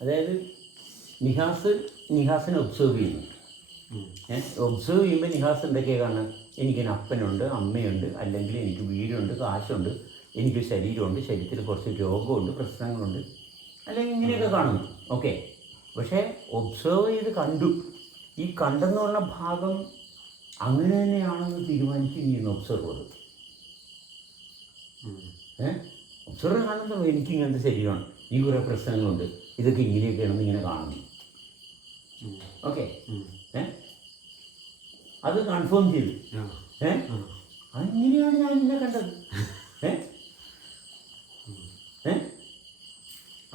അതായത് നിഹാസിനെ ഒബ്സർവ് ചെയ്യുന്നു. ഒബ്സർവ് ചെയ്യുമ്പോൾ നിഹാസ് എന്തൊക്കെയാണ് കാണുക? എനിക്കൊരു അപ്പനുണ്ട്, അമ്മയുണ്ട്, അല്ലെങ്കിൽ എനിക്ക് വീടുണ്ട്, കാശുണ്ട്, എനിക്ക് ശരീരമുണ്ട്, ശരീരത്തിൽ കുറച്ച് രോഗമുണ്ട്, പ്രശ്നങ്ങളുണ്ട്, അല്ലെങ്കിൽ ഇങ്ങനെയൊക്കെ കാണുന്നു. ഓക്കെ. പക്ഷേ ഒബ്സർവ് ചെയ്ത് കണ്ടു. ഈ കണ്ടെന്ന് പറഞ്ഞ ഭാഗം അങ്ങനെ തന്നെയാണെന്ന് തീരുമാനിക്കുകയും ചെയ്യുന്നു ഒബ്സർവർ. ഒബ്സർവർ കാണുമ്പോൾ എനിക്ക് ഇങ്ങനത്തെ ശരീരമാണ്, ഈ കുറേ പ്രശ്നങ്ങളുണ്ട്, ഇതൊക്കെ ഇങ്ങനെയൊക്കെയാണെന്ന് ഇങ്ങനെ കാണുന്നു. ഓക്കെ. അത് കൺഫേം ചെയ്തു. അങ്ങനെയാണ് ഞാൻ എന്നെ കണ്ടത്.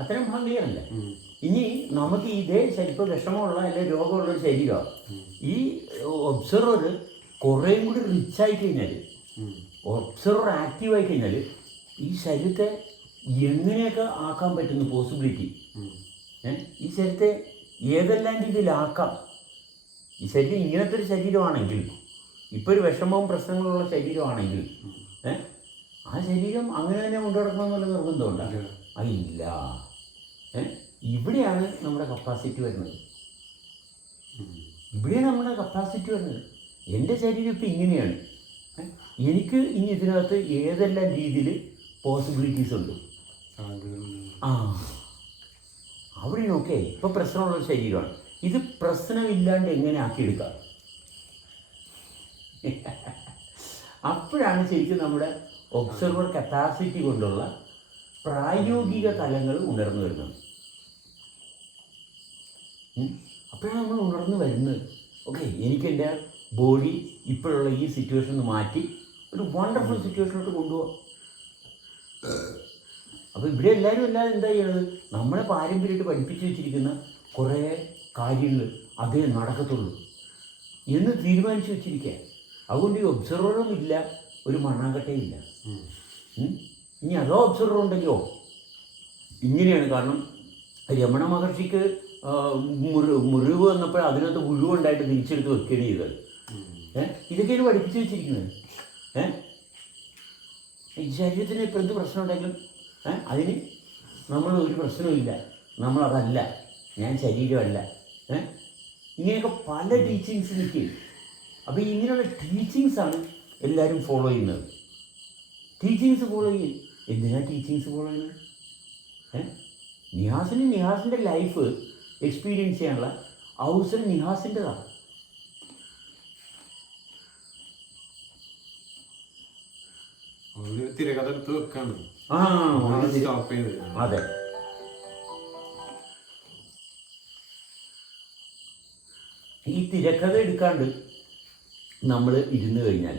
അത്തരം ഭാഗ്യമല്ല. ഇനി നമുക്ക് ഇതേ ശരിക്കും വിഷമമുള്ള അല്ലെങ്കിൽ രോഗമുള്ള ഒരു ശരീരമാണ്. ഈ ഒബ്സർവർ കുറേയും കൂടി റിച്ചായി കഴിഞ്ഞാൽ, ഒബ്സർവർ ആക്റ്റീവായി കഴിഞ്ഞാൽ ഈ ശരീരത്തെ എങ്ങനെയൊക്കെ ആക്കാൻ പറ്റുന്ന പോസിബിലിറ്റി, ഈ ശരീരത്തെ ഏതെല്ലാം രീതിയിലാക്കാം. ഈ ശരീരം ഇങ്ങനത്തെ ഒരു ശരീരമാണെങ്കിൽ, ഇപ്പോൾ ഒരു വിഷമവും പ്രശ്നങ്ങളുള്ള ശരീരമാണെങ്കിൽ ആ ശരീരം അങ്ങനെ തന്നെ കൊണ്ടുനടക്കണമെന്നുള്ള നിർബന്ധമുണ്ട്? അതില്ല. ഇവിടെയാണ് നമ്മുടെ കപ്പാസിറ്റി വരുന്നത്. ഇവിടെയാണ് നമ്മുടെ കപ്പാസിറ്റി വരുന്നത്. എൻ്റെ ശരീരം ഇപ്പം ഇങ്ങനെയാണ്, എനിക്ക് ഇനി ഇതിനകത്ത് ഏതെല്ലാം രീതിയിൽ പോസിബിലിറ്റീസ് ഉണ്ട്. അവിടെ നോക്കേ ഇപ്പോൾ പ്രശ്നമുള്ളൊരു ശരീരമാണ്, ഇത് പ്രശ്നമില്ലാണ്ട് എങ്ങനെ ആക്കിയെടുക്കാം? അപ്പോഴാണ് ശരിക്കും നമ്മുടെ ഒബ്സർവർ കപ്പാസിറ്റി കൊണ്ടുള്ള പ്രായോഗിക തലങ്ങൾ ഉണർന്നു വരുന്നത്. അപ്പോഴാണ് നമ്മൾ ഉണർന്നു വരുന്നത്. ഓക്കെ, എനിക്കെൻ്റെ ബോഡി ഇപ്പോഴുള്ള ഈ സിറ്റുവേഷൻ മാറ്റി ഒരു വണ്ടർഫുൾ സിറ്റുവേഷനിലോട്ട് കൊണ്ടുപോകാം. അപ്പോൾ ഇവിടെ എല്ലാവരും എന്താ ചെയ്യണത്? നമ്മളെ പാരമ്പര്യമായിട്ട് പഠിപ്പിച്ചു വെച്ചിരിക്കുന്ന കുറേ കാര്യങ്ങൾ അതേ നടക്കത്തുള്ളൂ എന്ന് തീരുമാനിച്ചു വെച്ചിരിക്കുക. അതുകൊണ്ട് ഈ ഒബ്സർവറും ഇല്ല, ഒരു മണ്ണാങ്കട്ടയും ഇല്ല. ഇനി അതോ ഒബ്സർവർ ഉണ്ടെങ്കിലോ ഇങ്ങനെയാണ്. കാരണം രമണ മഹർഷിക്ക് മുറിവ് വന്നപ്പോൾ അതിനകത്ത് മുഴുവുണ്ടായിട്ട് തിരിച്ചെടുത്ത് വെക്കുകയാണ് ചെയ്തത്. ഇതൊക്കെയാണ് പഠിപ്പിച്ചു വെച്ചിരിക്കുന്നത്. ഈ ശരീരത്തിന് ഇപ്പം എന്ത് പ്രശ്നം ഉണ്ടെങ്കിലും അതിന് നമ്മൾ ഒരു പ്രശ്നവുമില്ല, നമ്മളതല്ല, ഞാൻ ശരീരമല്ല, ഇങ്ങനെയൊക്കെ പല ടീച്ചിങ്സ് നിൽക്കും. അപ്പോൾ ഇങ്ങനെയുള്ള ടീച്ചിങ്സാണ് എല്ലാവരും ഫോളോ ചെയ്യുന്നത്. ടീച്ചിങ്സ് ഫോളോ ചെയ്യും. എന്തിനാണ് ടീച്ചിങ്സ് ഫോളോ ചെയ്യുന്നത്? നിഹാസിൻ്റെ ലൈഫ് എക്സ്പീരിയൻസ് ചെയ്യാനുള്ള അവസരം നിഹാസിൻ്റെതാണ്. അതെ. ഈ തിരക്കഥ എടുക്കാണ്ട് നമ്മൾ ഇരുന്ന് കഴിഞ്ഞാൽ,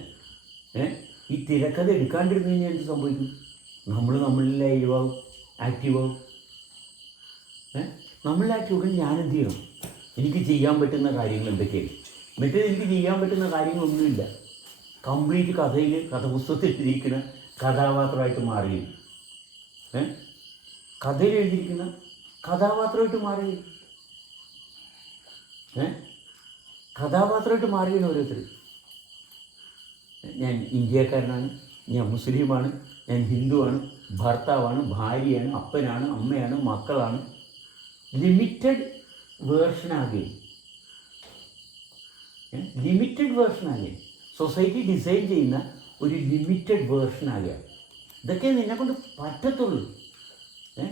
ഈ തിരക്കഥ എടുക്കാണ്ടിരുന്ന് കഴിഞ്ഞാൽ എന്ത് സംഭവിക്കും? നമ്മളിൽ ലൈവാകും, ആക്റ്റീവാകും. നമ്മളിൽ ആക്റ്റീവ് ഞാനെന്ത് ചെയ്യണം? എനിക്ക് ചെയ്യാൻ പറ്റുന്ന കാര്യങ്ങൾ എന്തൊക്കെയാണ്? മറ്റേത് എനിക്ക് ചെയ്യാൻ പറ്റുന്ന കാര്യങ്ങളൊന്നുമില്ല. കംപ്ലീറ്റ് കഥപുസ്തകത്തിൽ എഴുതിയിരിക്കുന്ന കഥാപാത്രമായിട്ട് മാറിയും, കഥയിൽ എഴുതിയിരിക്കുന്ന കഥാപാത്രമായിട്ട് മാറുകയും, കഥാപാത്രമായിട്ട് മാറുകയാണ് ഓരോരുത്തർ. ഞാൻ ഇന്ത്യക്കാരനാണ്, ഞാൻ മുസ്ലിമാണ്, ഞാൻ ഹിന്ദുവാണ്, ഭർത്താവാണ്, ഭാര്യയാണ്, അപ്പനാണ്, അമ്മയാണ്, മക്കളാണ്. ലിമിറ്റഡ് വേർഷനാകുകയും, സൊസൈറ്റി ഡിസൈൻ ചെയ്യുന്ന ഒരു ലിമിറ്റഡ് വേർഷനാകുക. ഇതൊക്കെ നിന്നെക്കൊണ്ട് പറ്റത്തുള്ളൂ.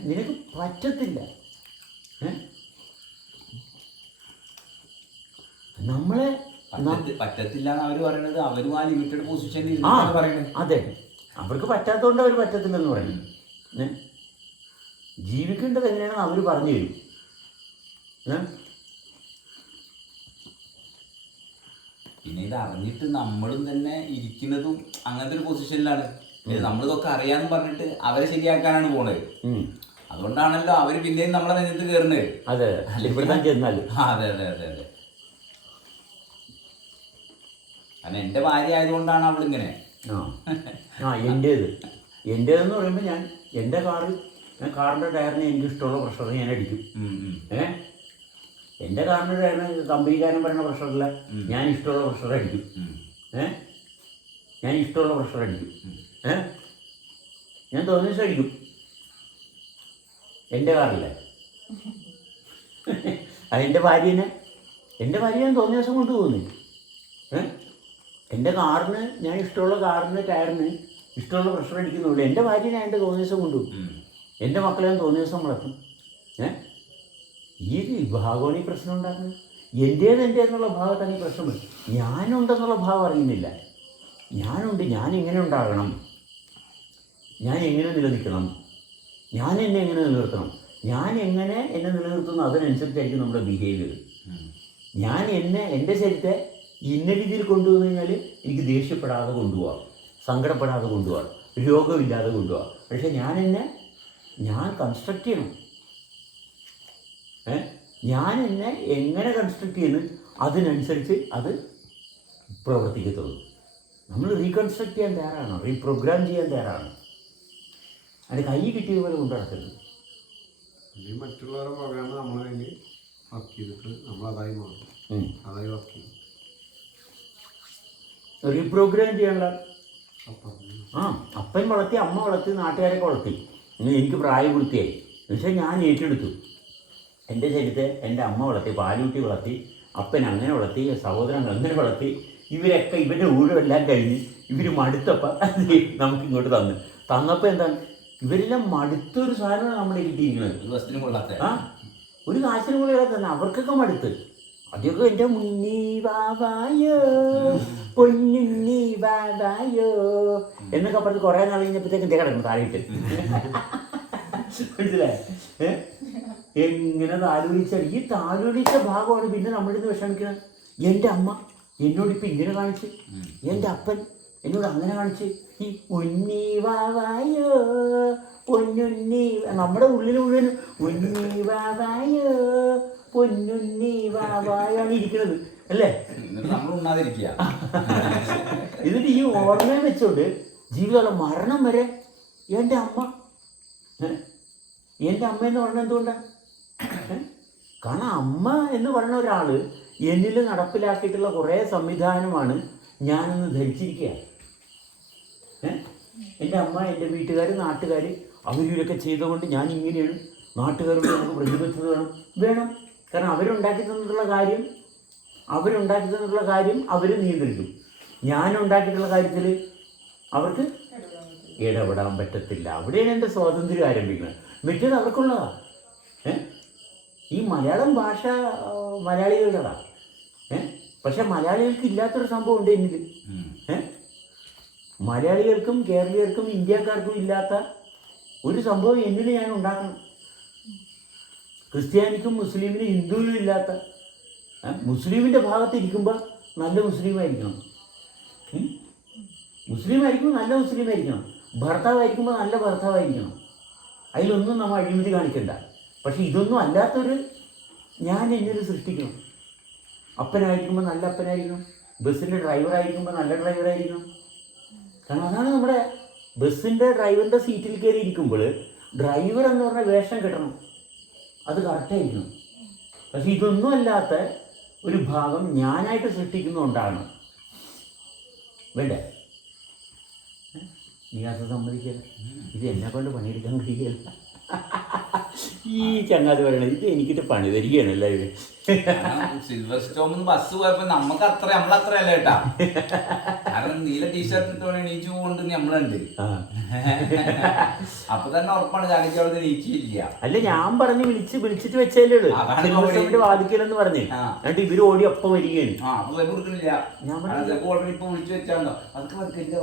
നിനക്ക് പറ്റത്തില്ല. നമ്മളെ പറ്റത്തില്ല അവർ പറയുന്നത്, അവരും ആ ലിമിറ്റഡ് പൊസിഷനിൽ പറയുന്നത്. അതെ, അവർക്ക് പറ്റാത്തതുകൊണ്ട് അവർ പറ്റത്തില്ലെന്ന് പറയുന്നത്. ജീവിക്കേണ്ടത് എങ്ങനെയാണെന്ന് അവർ പറഞ്ഞു തരും. പിന്നെ ഇത് അറിഞ്ഞിട്ട് നമ്മളും തന്നെ ഇരിക്കുന്നതും അങ്ങനത്തെ ഒരു പൊസിഷനിലാണ്. നമ്മളിതൊക്കെ അറിയാന്ന് പറഞ്ഞിട്ട് അവരെ ശരിയാക്കാനാണ് പോണത്. അതുകൊണ്ടാണല്ലോ അവര് പിന്നെയും നമ്മളെ നെഞ്ചത്ത് കയറുന്നത്. അതെ, അതെ അതെ അതെ അതെ. കാരണം എൻ്റെ ഭാര്യ ആയതുകൊണ്ടാണ് അവളിങ്ങനെ. എൻ്റേതെന്ന് പറയുമ്പോൾ എൻ്റെ കാറിൻ്റെ ടയറിന് എനിക്കിഷ്ടമുള്ള പ്രഷർ ഞാൻ അടിക്കും. എൻ്റെ കാറിൻ്റെ ടയറിന് കമ്പനിക്കാരൻ പറയുന്ന പ്രഷറില്ല, ഞാൻ ഇഷ്ടമുള്ള പ്രഷർ അടിക്കും. ഞാൻ തോന്നിയ ദിവസം അടിക്കും. എൻ്റെ കാറില്ല, അതെൻ്റെ ഭാര്യനെ ഞാൻ തോന്നിയ ദിവസം കൊണ്ട് പോകുന്നു. എൻ്റെ കാറിന് ഞാൻ ഇഷ്ടമുള്ള കാറിന് ടയറിന് ഇഷ്ടമുള്ള പ്രഷർ അടിക്കുന്നുള്ളൂ. എൻ്റെ ഭാര്യനെ എൻ്റെ തോന്നിയ ദിവസം കൊണ്ടുപോകും. എൻ്റെ മക്കളെ ഞാൻ തോന്നിയ ദിവസം വളർത്തും. ഈ ഭാഗമാണ് ഈ പ്രശ്നം ഉണ്ടാക്കുന്നത്. എൻ്റേതെന്നുള്ള ഭാഗത്താണ് ഈ പ്രശ്നം. ഞാനുണ്ടെന്നുള്ള ഭാവം അറിയുന്നില്ല. ഞാനുണ്ട്, ഞാൻ എങ്ങനെ ഉണ്ടാകണം, ഞാൻ എങ്ങനെ നിലനിൽക്കണം, ഞാൻ എന്നെ എങ്ങനെ നിലനിർത്തണം, ഞാൻ എങ്ങനെ എന്നെ നിലനിർത്തുന്നു, അതിനനുസരിച്ചായിരിക്കും നമ്മുടെ ബിഹേവിയർ. ഞാൻ എൻ്റെ ശരീരത്തെ ഇന്ന രീതിയിൽ കൊണ്ടുവന്നു കഴിഞ്ഞാൽ എനിക്ക് ദേഷ്യപ്പെടാതെ കൊണ്ടുപോകാം, സങ്കടപ്പെടാതെ കൊണ്ടുപോകാം, രോഗമില്ലാതെ കൊണ്ടുപോകാം. പക്ഷെ ഞാൻ കൺസ്ട്രക്റ്റ് ചെയ്യണം. ഞാൻ എന്നെ എങ്ങനെ കൺസ്ട്രക്റ്റ് ചെയ്യുന്നു അതിനനുസരിച്ച് അത് പ്രവർത്തിക്കത്തുള്ളൂ. നമ്മൾ റീകൺസ്ട്രക്റ്റ് ചെയ്യാൻ തയ്യാറാണ്, റീപ്രോഗ്രാം ചെയ്യാൻ തയ്യാറാണ്. അത് കൈ കിട്ടിയ പോലെ കൊണ്ടു നടക്കരുത്. മറ്റുള്ളവരെ പ്രോഗ്രാം നമ്മളെ കയ്യിൽ വർക്ക് ചെയ്തിട്ട് നമ്മളതായി മാറും, അതായി വർക്ക് ചെയ്യും. റീപ്രോഗ്രാം ചെയ്യാനുള്ള അപ്പൻ വളർത്തി, അമ്മ വളർത്തി, നാട്ടുകാരൊക്കെ വളർത്തി, എനിക്ക് പ്രായപൂർത്തിയായി. എന്നുവെച്ചാൽ ഞാൻ ഏറ്റെടുത്തു. എൻ്റെ ശരീരത്തെ എൻ്റെ അമ്മ വളർത്തി, പാലൂട്ടി വളർത്തി, അപ്പൻ അങ്ങനെ വളർത്തി, സഹോദരൻ അങ്ങനെ വളർത്തി. ഇവരൊക്കെ ഇവരുടെ ഊഴമെല്ലാം കഴിഞ്ഞ് ഇവർ മടുത്തപ്പോൾ നമുക്ക് ഇങ്ങോട്ട് തന്നപ്പോൾ എന്താണ്, ഇവരെല്ലാം മടുത്തൊരു സാധനമാണ് നമ്മളെ കിട്ടിയിരിക്കുന്നത്. ഒരു കാശിനും കൂടെ തന്നെ അവർക്കൊക്കെ മടുത്ത്. അതൊക്കെ എൻ്റെ മുന്നീ വാവായോ പൊന്നുണ്ണി വാവായോ എന്നൊക്കെ പറഞ്ഞ് കുറേ നാൾ കഴിഞ്ഞപ്പോഴത്തേക്കും കിടക്കണം താഴെയിട്ട്. മനസ്സിലായി? എങ്ങനെ താലോലിച്ചാൽ ഈ താലോലിച്ച ഭാഗമാണ് പിന്നെ നമ്മളിൽ നിന്ന് വിഷമിക്കുന്നത്. എൻ്റെ അമ്മ എന്നോടിപ്പോൾ ഇങ്ങനെ കാണിച്ച്, എൻ്റെ അപ്പൻ എന്നോട് അങ്ങനെ കാണിച്ച്, ഈ പൊന്നി വാവായോ പൊന്നുണ്ണി, നമ്മുടെ ഉള്ളിൽ മുഴുവൻ പൊന്നി വാവായോ പൊന്നുണ്ണി വാവായാണ് ഇരിക്കുന്നത് അല്ലേ? എന്നിട്ട് ഈ ഓർമ്മയെ വെച്ചോണ്ട് ജീവിതകാലം മരണം വരെ എൻ്റെ അമ്മ എന്ന് പറഞ്ഞാൽ എന്തുകൊണ്ടാണ്? കാരണം അമ്മ എന്ന് പറയുന്ന ഒരാൾ എന്നിൽ നടപ്പിലാക്കിയിട്ടുള്ള കുറേ സംവിധാനമാണ് ഞാനൊന്ന് ധരിച്ചിരിക്കുക. എൻ്റെ അമ്മ, എൻ്റെ വീട്ടുകാർ, നാട്ടുകാർ അവരിവരൊക്കെ ചെയ്തുകൊണ്ട് ഞാൻ ഇങ്ങനെയാണ്. നാട്ടുകാരോട് നമുക്ക് പ്രതിബദ്ധത വേണം. കാരണം അവരുണ്ടാക്കി തന്നിട്ടുള്ള കാര്യം അവർ നിയന്ത്രിക്കും. ഞാനുണ്ടാക്കിയിട്ടുള്ള കാര്യത്തിൽ അവർക്ക് ഇടപെടാൻ പറ്റത്തില്ല. അവിടെയാണ് എൻ്റെ സ്വാതന്ത്ര്യം ആരംഭിക്കുന്നത്. മറ്റേത് അവർക്കുള്ളതാണ്. ഈ മലയാളം ഭാഷ മലയാളികളുടേതാണ്. പക്ഷെ മലയാളികൾക്ക് ഇല്ലാത്തൊരു സംഭവം ഉണ്ട് എന്നിൽ. മലയാളികൾക്കും കേരളീയർക്കും ഇന്ത്യക്കാർക്കും ഇല്ലാത്ത ഒരു സംഭവം എന്നിൽ ഞാൻ ഉണ്ടാക്കണം. ക്രിസ്ത്യാനിക്കും മുസ്ലിമിനും ഹിന്ദുവിനും ഇല്ലാത്ത, മുസ്ലിമിൻ്റെ ഭാഗത്ത് ഇരിക്കുമ്പോൾ നല്ല മുസ്ലിമായിരിക്കണം, മുസ്ലിമായിരിക്കുമ്പോൾ നല്ല മുസ്ലിമായിരിക്കണം, ഭർത്താവായിരിക്കുമ്പോൾ നല്ല ഭർത്താവായിരിക്കണം. അതിലൊന്നും നമ്മൾ അഴിമതി കാണിക്കണ്ട. പക്ഷെ ഇതൊന്നും അല്ലാത്തൊരു ഞാൻ എന്നിൽ സൃഷ്ടിക്കണം. അപ്പനായിരിക്കുമ്പോൾ നല്ല അപ്പനായിരിക്കണം, ബസ്സിൻ്റെ ഡ്രൈവറായിരിക്കുമ്പോൾ നല്ല ഡ്രൈവറായിരിക്കണം. കാരണം അതാണ് നമ്മുടെ ബസ്സിൻ്റെ ഡ്രൈവറിൻ്റെ സീറ്റിൽ കയറി ഇരിക്കുമ്പോൾ ഡ്രൈവർ എന്ന് പറഞ്ഞ വേഷം കെട്ടണം, അത് കറക്റ്റായിരിക്കണം. പക്ഷെ ഇതൊന്നും അല്ലാത്ത ഒരു ഭാഗം ഞാനായിട്ട് സൃഷ്ടിക്കുന്നതുകൊണ്ടാണ് വേണ്ടേ? നീ അത് സമ്മതിക്കുക. ഇത് എന്നെ കൊണ്ട് പണിയെടുക്കാൻ കഴിയില്ല. ഈ ചങ്ങാതി പറയണത് ഇത് എനിക്കിട്ട് പണി തരികയാണല്ലോ ഇത്. സിൽവർ സ്റ്റോമിൽ ബസ് പോയപ്പോ നമ്മളത്ര അല്ല കേട്ടാ. കാരണം നീല ടീഷർട്ട് ഇട്ടോടെ എണീച്ചു കൊണ്ട് നമ്മളുണ്ട്. അപ്പൊ തന്നെ ഉറപ്പാണ് ചാടിക്കവിടെ നീക്കിയില്ല. അല്ല, ഞാൻ പറഞ്ഞ് വിളിച്ചിട്ട് വെച്ചല്ലേ വാദിക്കലെന്ന് പറഞ്ഞേ. എന്നിട്ട് ഇവര് ഓടി ഒപ്പം വരികയാണ്. കൊടുക്കണില്ല. ഇപ്പൊ വിളിച്ചു വെച്ചാണല്ലോ അതൊക്കെ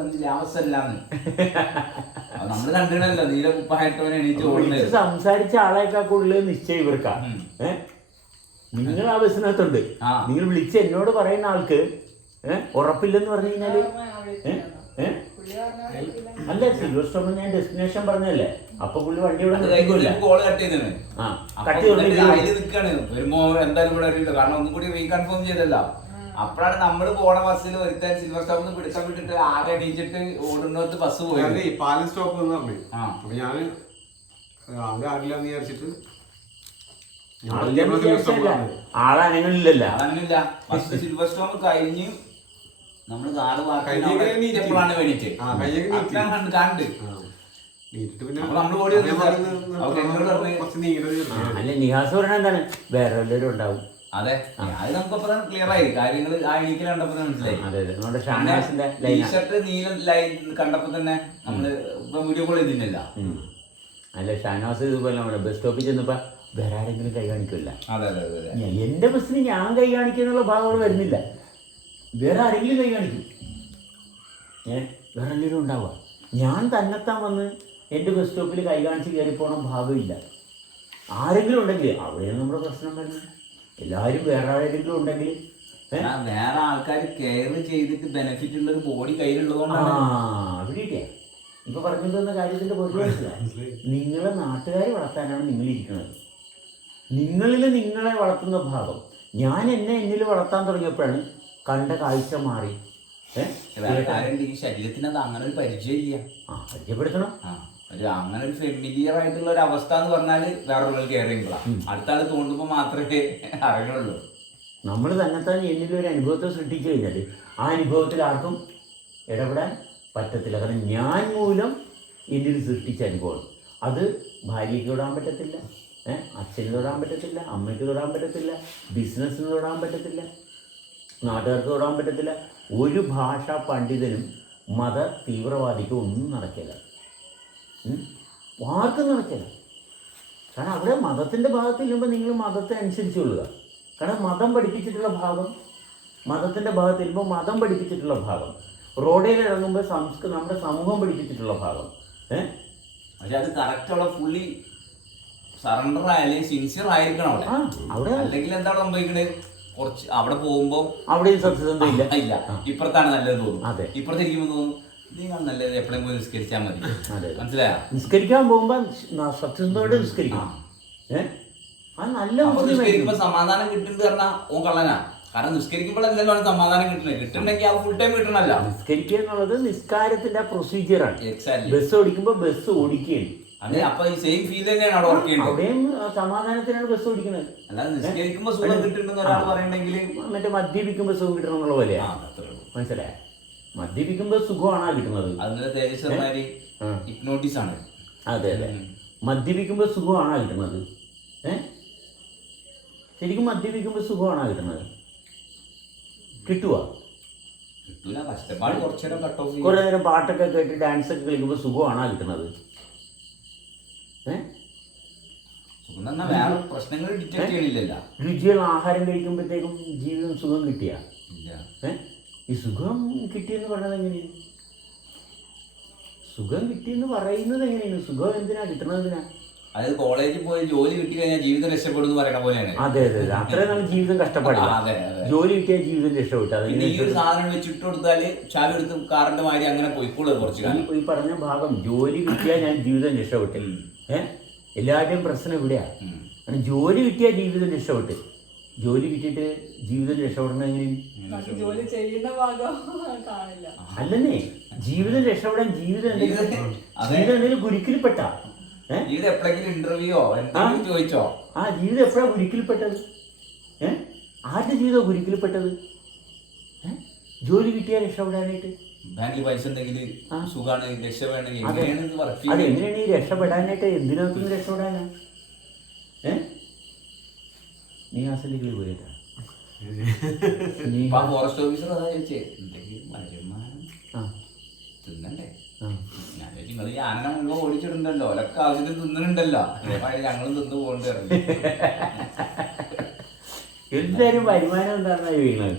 വന്നില്ല അവസരല്ലാന്ന് നമ്മള് കണ്ടിടല്ലോ. നീല കുപ്പായിട്ടവനെ എണീറ്റ് സംസാരിച്ച ആളെക്കാൾ ഉള്ളത് നിശ്ചയം ഇവർക്കാ. നിങ്ങൾ ആ ബസ്സിനകത്തുണ്ട്, നിങ്ങൾ വിളിച്ച് എന്നോട് പറയുന്ന ആൾക്ക് ഉറപ്പില്ലെന്ന് പറഞ്ഞു കഴിഞ്ഞാല് അല്ല, സിൽവർ സ്റ്റോമിൽ ഞാൻ ഡെസ്റ്റിനേഷൻ പറഞ്ഞല്ലേ. അപ്പൊ പുള്ളി വണ്ടി ഇവിടെ കാരണം ഒന്നും കൂടി റീകൺഫേം ചെയ്തല്ലോ. അപ്പോഴാണ് നമ്മള് പോണ ബസ്സിൽ ഒരുത്താൻ സിൽവർ സ്റ്റോപ്പിൽ നിന്ന് പിടിച്ചാൽ വിട്ടിട്ട് ആകെ അടിച്ചിട്ട് ഓടുന്നത് ബസ് പോയി പാലം സ്റ്റോപ്പ് എന്ന് പറഞ്ഞു. അപ്പൊ ഞാന് അത് ആരില്ലാന്ന് വിചാരിച്ചിട്ട് ആളനങ്ങളില്ലല്ലോ. അതങ്ങനില്ല. ഫസ്റ്റ് സിൽവർ സ്റ്റോം കഴിഞ്ഞ് നമ്മള് കാറ് വാക്കാണ് വേണ്ടിട്ട് കണ്ട് നീട്ടിട്ട് പിന്നെ അപ്പൊ നമ്മള് ഓടി വന്നു. അവർക്ക് എന്നോട് പറഞ്ഞ് കുറച്ച് നീങ്ങി അല്ല നിഹാസ് പറഞ്ഞ എന്താണ് വേറെ വല്ലവരും ഉണ്ടാവും. അതെ അത് നമുക്കപ്പോ ക്ലിയർ ആയി കാര്യങ്ങൾ ആ എണീക്കൽ കണ്ടപ്പോ തന്നെ മനസ്സിലായി. അതെ അതെ നമ്മുടെ ഷാനാസിന്റെ ലൈൻ. ടീഷർട്ട് നീല ലൈൻ കണ്ടപ്പോ തന്നെ നമ്മള് ഇപ്പൊ വീഡിയോ കോൾ ചെയ്തില്ല. അല്ല ഷാനാസ് ഇതുപോലെ നമ്മുടെ ബസ് സ്റ്റോപ്പിൽ ചെന്നപ്പോ വേറെ ആരെങ്കിലും കൈ കാണിക്കില്ല. അതെ അതെ അതെ എന്റെ ബസ്സിന് ഞാൻ കൈ കാണിക്കുന്നുള്ള ഭാഗം അവിടെ വരുന്നില്ല. വേറെ ആരെങ്കിലും കൈ കാണിക്കും. വേറെ എന്തെങ്കിലും ഉണ്ടാവുക. ഞാൻ തന്നെത്താൻ വന്ന് എൻ്റെ ബസ് സ്റ്റോപ്പിൽ കൈ കാണിച്ച് കയറി പോകണം ഭാഗമില്ല. ആരെങ്കിലും ഉണ്ടെങ്കിൽ അവിടെയാണ് നമ്മുടെ പ്രശ്നം വരുന്നത്. എല്ലാവരും വേറെ ആരെങ്കിലും ഉണ്ടെങ്കിൽ വേറെ ആൾക്കാർ കെയർ ചെയ്തിട്ട് ബെനിഫിറ്റ് ഉള്ള ഒരു ബോഡി കയ്യിലുള്ളതുകൊണ്ടാണ്. അവിടെ ഇപ്പൊ പറഞ്ഞു തന്ന കാര്യത്തിന്റെ പൊതുവെ നിങ്ങളെ നാട്ടുകാരെ വളർത്താനാണ് നിങ്ങളിരിക്കുന്നത്. നിങ്ങളിൽ നിങ്ങളെ വളർത്തുന്ന ഭാഗം ഞാൻ എന്നിൽ വളർത്താൻ തുടങ്ങിയപ്പോഴാണ് കണ്ട കാഴ്ച മാറി. ഈ ശരീരത്തിന് അത് അങ്ങനെ ഒരു പരിചയമില്ല. പരിചയപ്പെടുത്തണം. അങ്ങനെ ഒരു ഫെമിലിയർ ആയിട്ടുള്ള ഒരു അവസ്ഥ എന്ന് പറഞ്ഞാല് വേറൊരു കെയർ ചെയ്യുമ്പോഴാണ്. അടുത്ത ആൾ തോന്നുമ്പോൾ മാത്രമേ അറിയുള്ളൂ. നമ്മൾ തന്നെത്താൻ എന്നിലൊരു അനുഭവത്തെ സൃഷ്ടിച്ചു കഴിഞ്ഞാൽ ആ അനുഭവത്തിൽ ആർക്കും ഇടപെടാൻ പറ്റത്തില്ല. കാരണം ഞാൻ മൂലം എന്നിൽ സൃഷ്ടിച്ച അനുഭവം അത് ഭാര്യയ്ക്ക് തൊടാൻ പറ്റത്തില്ല, അച്ഛന് തൊടാൻ പറ്റത്തില്ല, അമ്മയ്ക്ക് തൊടാൻ പറ്റത്തില്ല, ബിസിനസ്സിന് തൊടാൻ പറ്റത്തില്ല, നാട്ടുകാർക്ക് തൊടാൻ പറ്റത്തില്ല. ഒരു ഭാഷാ പണ്ഡിതനും മത തീവ്രവാദിക്കും ഒന്നും നടക്കില്ല. ആർക്കും നടക്കില്ല. കാരണം അവിടെ മതത്തിൻ്റെ ഭാഗത്തില്ലുമ്പോൾ നിങ്ങൾ മതത്തെ അനുസരിച്ചുകൊള്ളുക. കാരണം മതം പഠിപ്പിച്ചിട്ടുള്ള ഭാഗം, മതത്തിൻ്റെ ഭാഗത്തില്ലുമ്പോൾ മതം പഠിപ്പിച്ചിട്ടുള്ള ഭാഗം, റോഡിൽ ഇറങ്ങുമ്പോൾ നമ്മുടെ സമൂഹം പഠിപ്പിച്ചിട്ടുള്ള ഭാഗം. പക്ഷെ അത് കറക്റ്റ് അവിടെ ഫുള്ളി സറണ്ടർ ആയാലും സിൻസിയർ ആയിരിക്കണം അവിടെ. അല്ലെങ്കിൽ എന്താണ് സംഭവിക്കണത്? കുറച്ച് അവിടെ പോകുമ്പോ അവിടെയും സത്യസന്ധത ഇല്ല. ഇപ്പുറത്താണ് നല്ലത് തോന്നും, ഇപ്പുറത്തിരിക്കുമ്പോൾ തോന്നും നിങ്ങൾ നല്ലത് എപ്പോഴും പോയി നിസ്കരിച്ചാൽ മതി. മനസ്സിലായോ? നിസ്കരിക്കാൻ പോകുമ്പോ സത്യസന്ധതയോടെ നിസ്കരിക്കണം. നിസ്കരിക്കുമ്പോ സമാധാനം കിട്ടുന്നത് പറഞ്ഞാൽ ഓ കള്ളനാ. കാരണം നിസ്കരിക്കുമ്പോഴല്ലോ സമാധാനം കിട്ടുന്നുണ്ടെങ്കിൽ അത് ഫുൾ ടൈം കിട്ടണല്ലോ. നിസ്കരിക്കുക എന്നുള്ളത് നിസ്കാരത്തിന്റെ പ്രൊസീജിയറാണ്. എക്സാക്ട്ലി. ബസ് ഓടിക്കുമ്പോ ബസ് ഓടിക്കുകയാണ്. അപ്പൊ ഈ സെയിം ഫീൽ തന്നെയാണ് അവിടെ വർക്ക് ചെയ്യുന്നത്. അവിടെയും സമാധാനത്തിനാണ് ബസ് ഓടിക്കുന്നത്. അല്ലാതെ നിസ്കരിക്കുമ്പോ സുഖം കിട്ടുന്നുണ്ടെന്ന് ഒരാൾ പറയണമെങ്കിൽ മറ്റേ മദ്യപിക്കുമ്പോ സുഖം കിട്ടണം എന്നുള്ള പോലെയാണ്. മനസ്സിലായ? മദ്യപിക്കുമ്പോ സുഖമാണോ കിട്ടുന്നത്? അതിന്റെ തേജസ്വന്മാര് ഹിപ്നോട്ടിസ് ആണ്. അതെ അതെ. മദ്യപിക്കുമ്പോ സുഖമാണോ കിട്ടുന്നത്? ശരിക്കും മദ്യപിക്കുമ്പോ സുഖമാണോ കിട്ടുന്നത്? കിട്ടുക? കിട്ടൂല. കഷ്ടപ്പാട് കുറച്ചേരം കട്ട് ഓഫ് കുറെ നേരം പാട്ടൊക്കെ കേട്ട് ഡാൻസ് ഒക്കെ കളിക്കുമ്പോ സുഖമാണോ കിട്ടുന്നത്? വേറെ പ്രശ്നങ്ങൾ ഡിറ്റക്ട് ചെയ്യണില്ലല്ലോ. രുചിയുള്ള ആഹാരം കഴിക്കുമ്പോഴത്തേക്കും ജീവിതം സുഖം കിട്ടിയ ഈ സുഖം കിട്ടിയെന്ന് പറയുന്നത് എങ്ങനെയാണ്? സുഖം കിട്ടിയെന്ന് പറയുന്നത് എങ്ങനെയാണ്? സുഖം എന്തിനാ കിട്ടണതിനാ? അതായത് കോളേജിൽ പോയി ജോലി കിട്ടി കഴിഞ്ഞാൽ ജീവിതം രക്ഷപ്പെടുന്നു പറയണ പോലെയാണ്. അതെ അതെ അതെ. അത്രയും നമ്മൾ ജീവിതം കഷ്ടപ്പാടില്ല. ജോലി കിട്ടിയാൽ ജീവിതം രക്ഷപ്പെട്ടു. ഈ ഒരു സാധനം വെച്ചിട്ട് കൊടുത്താല് ചാവി എടുത്ത് കാറിന്റെ മാതിരി അങ്ങനെ പോയിക്കോളൂ കുറച്ച് കാലം. ഈ പറഞ്ഞ ഭാഗം ജോലി കിട്ടിയാൽ ഞാൻ ജീവിതം രക്ഷപ്പെട്ടു. എല്ലാവരുടെയും പ്രശ്നം ഇവിടെയാണ്. കാരണം ജോലി കിട്ടിയാൽ ജീവിതം രക്ഷപ്പെട്ട്. ജോലി കിട്ടിയിട്ട് ജീവിതം രക്ഷപ്പെടണം എങ്ങനെയും അല്ലെന്നേ. ജീവിതം രക്ഷപ്പെടാൻ ജീവിതം എന്തെങ്കിലും ഗുരുക്കിൽപ്പെട്ട ഇന്റർവ്യൂയോ ചോദിച്ചോ? ആ ജീവിതം എപ്പോഴാ ഗുരുക്കിൽപ്പെട്ടത്? ആരുടെ ജീവിതം ഗുരുക്കിൽപ്പെട്ടത്? ജോലി കിട്ടിയാൽ രക്ഷപ്പെടാനായിട്ട് ബാങ്കിൽ പൈസ ഉണ്ടെങ്കിൽ സുഖമാണ്. അതെങ്ങനെയാണ് ഈ രക്ഷപ്പെടാനായിട്ട്? എന്തിനകത്തുനിന്ന് രക്ഷപ്പെടാനാ? നീ അസലികൾ പോയിട്ടാ ഫോറസ്റ്റ് ഓഫീസർ അതാ ചോദിച്ചേ, എന്തെങ്കിലും വരുമാനം തിന്നണ്ടേ? ഞാൻ നിങ്ങൾ ഈ ആനനെ മുഴുവൻ ഓടിച്ചിട്ടുണ്ടല്ലോ, ഒരൊക്കെ ആവശ്യത്തിന് തിന്നുന്നുണ്ടല്ലോ, അതേമാതിരി ഞങ്ങളും തിന്നു പോകേണ്ടി വരണം. എല്ലാവരും വരുമാനം എന്താണെന്നാ ചോദിക്കുന്നത്.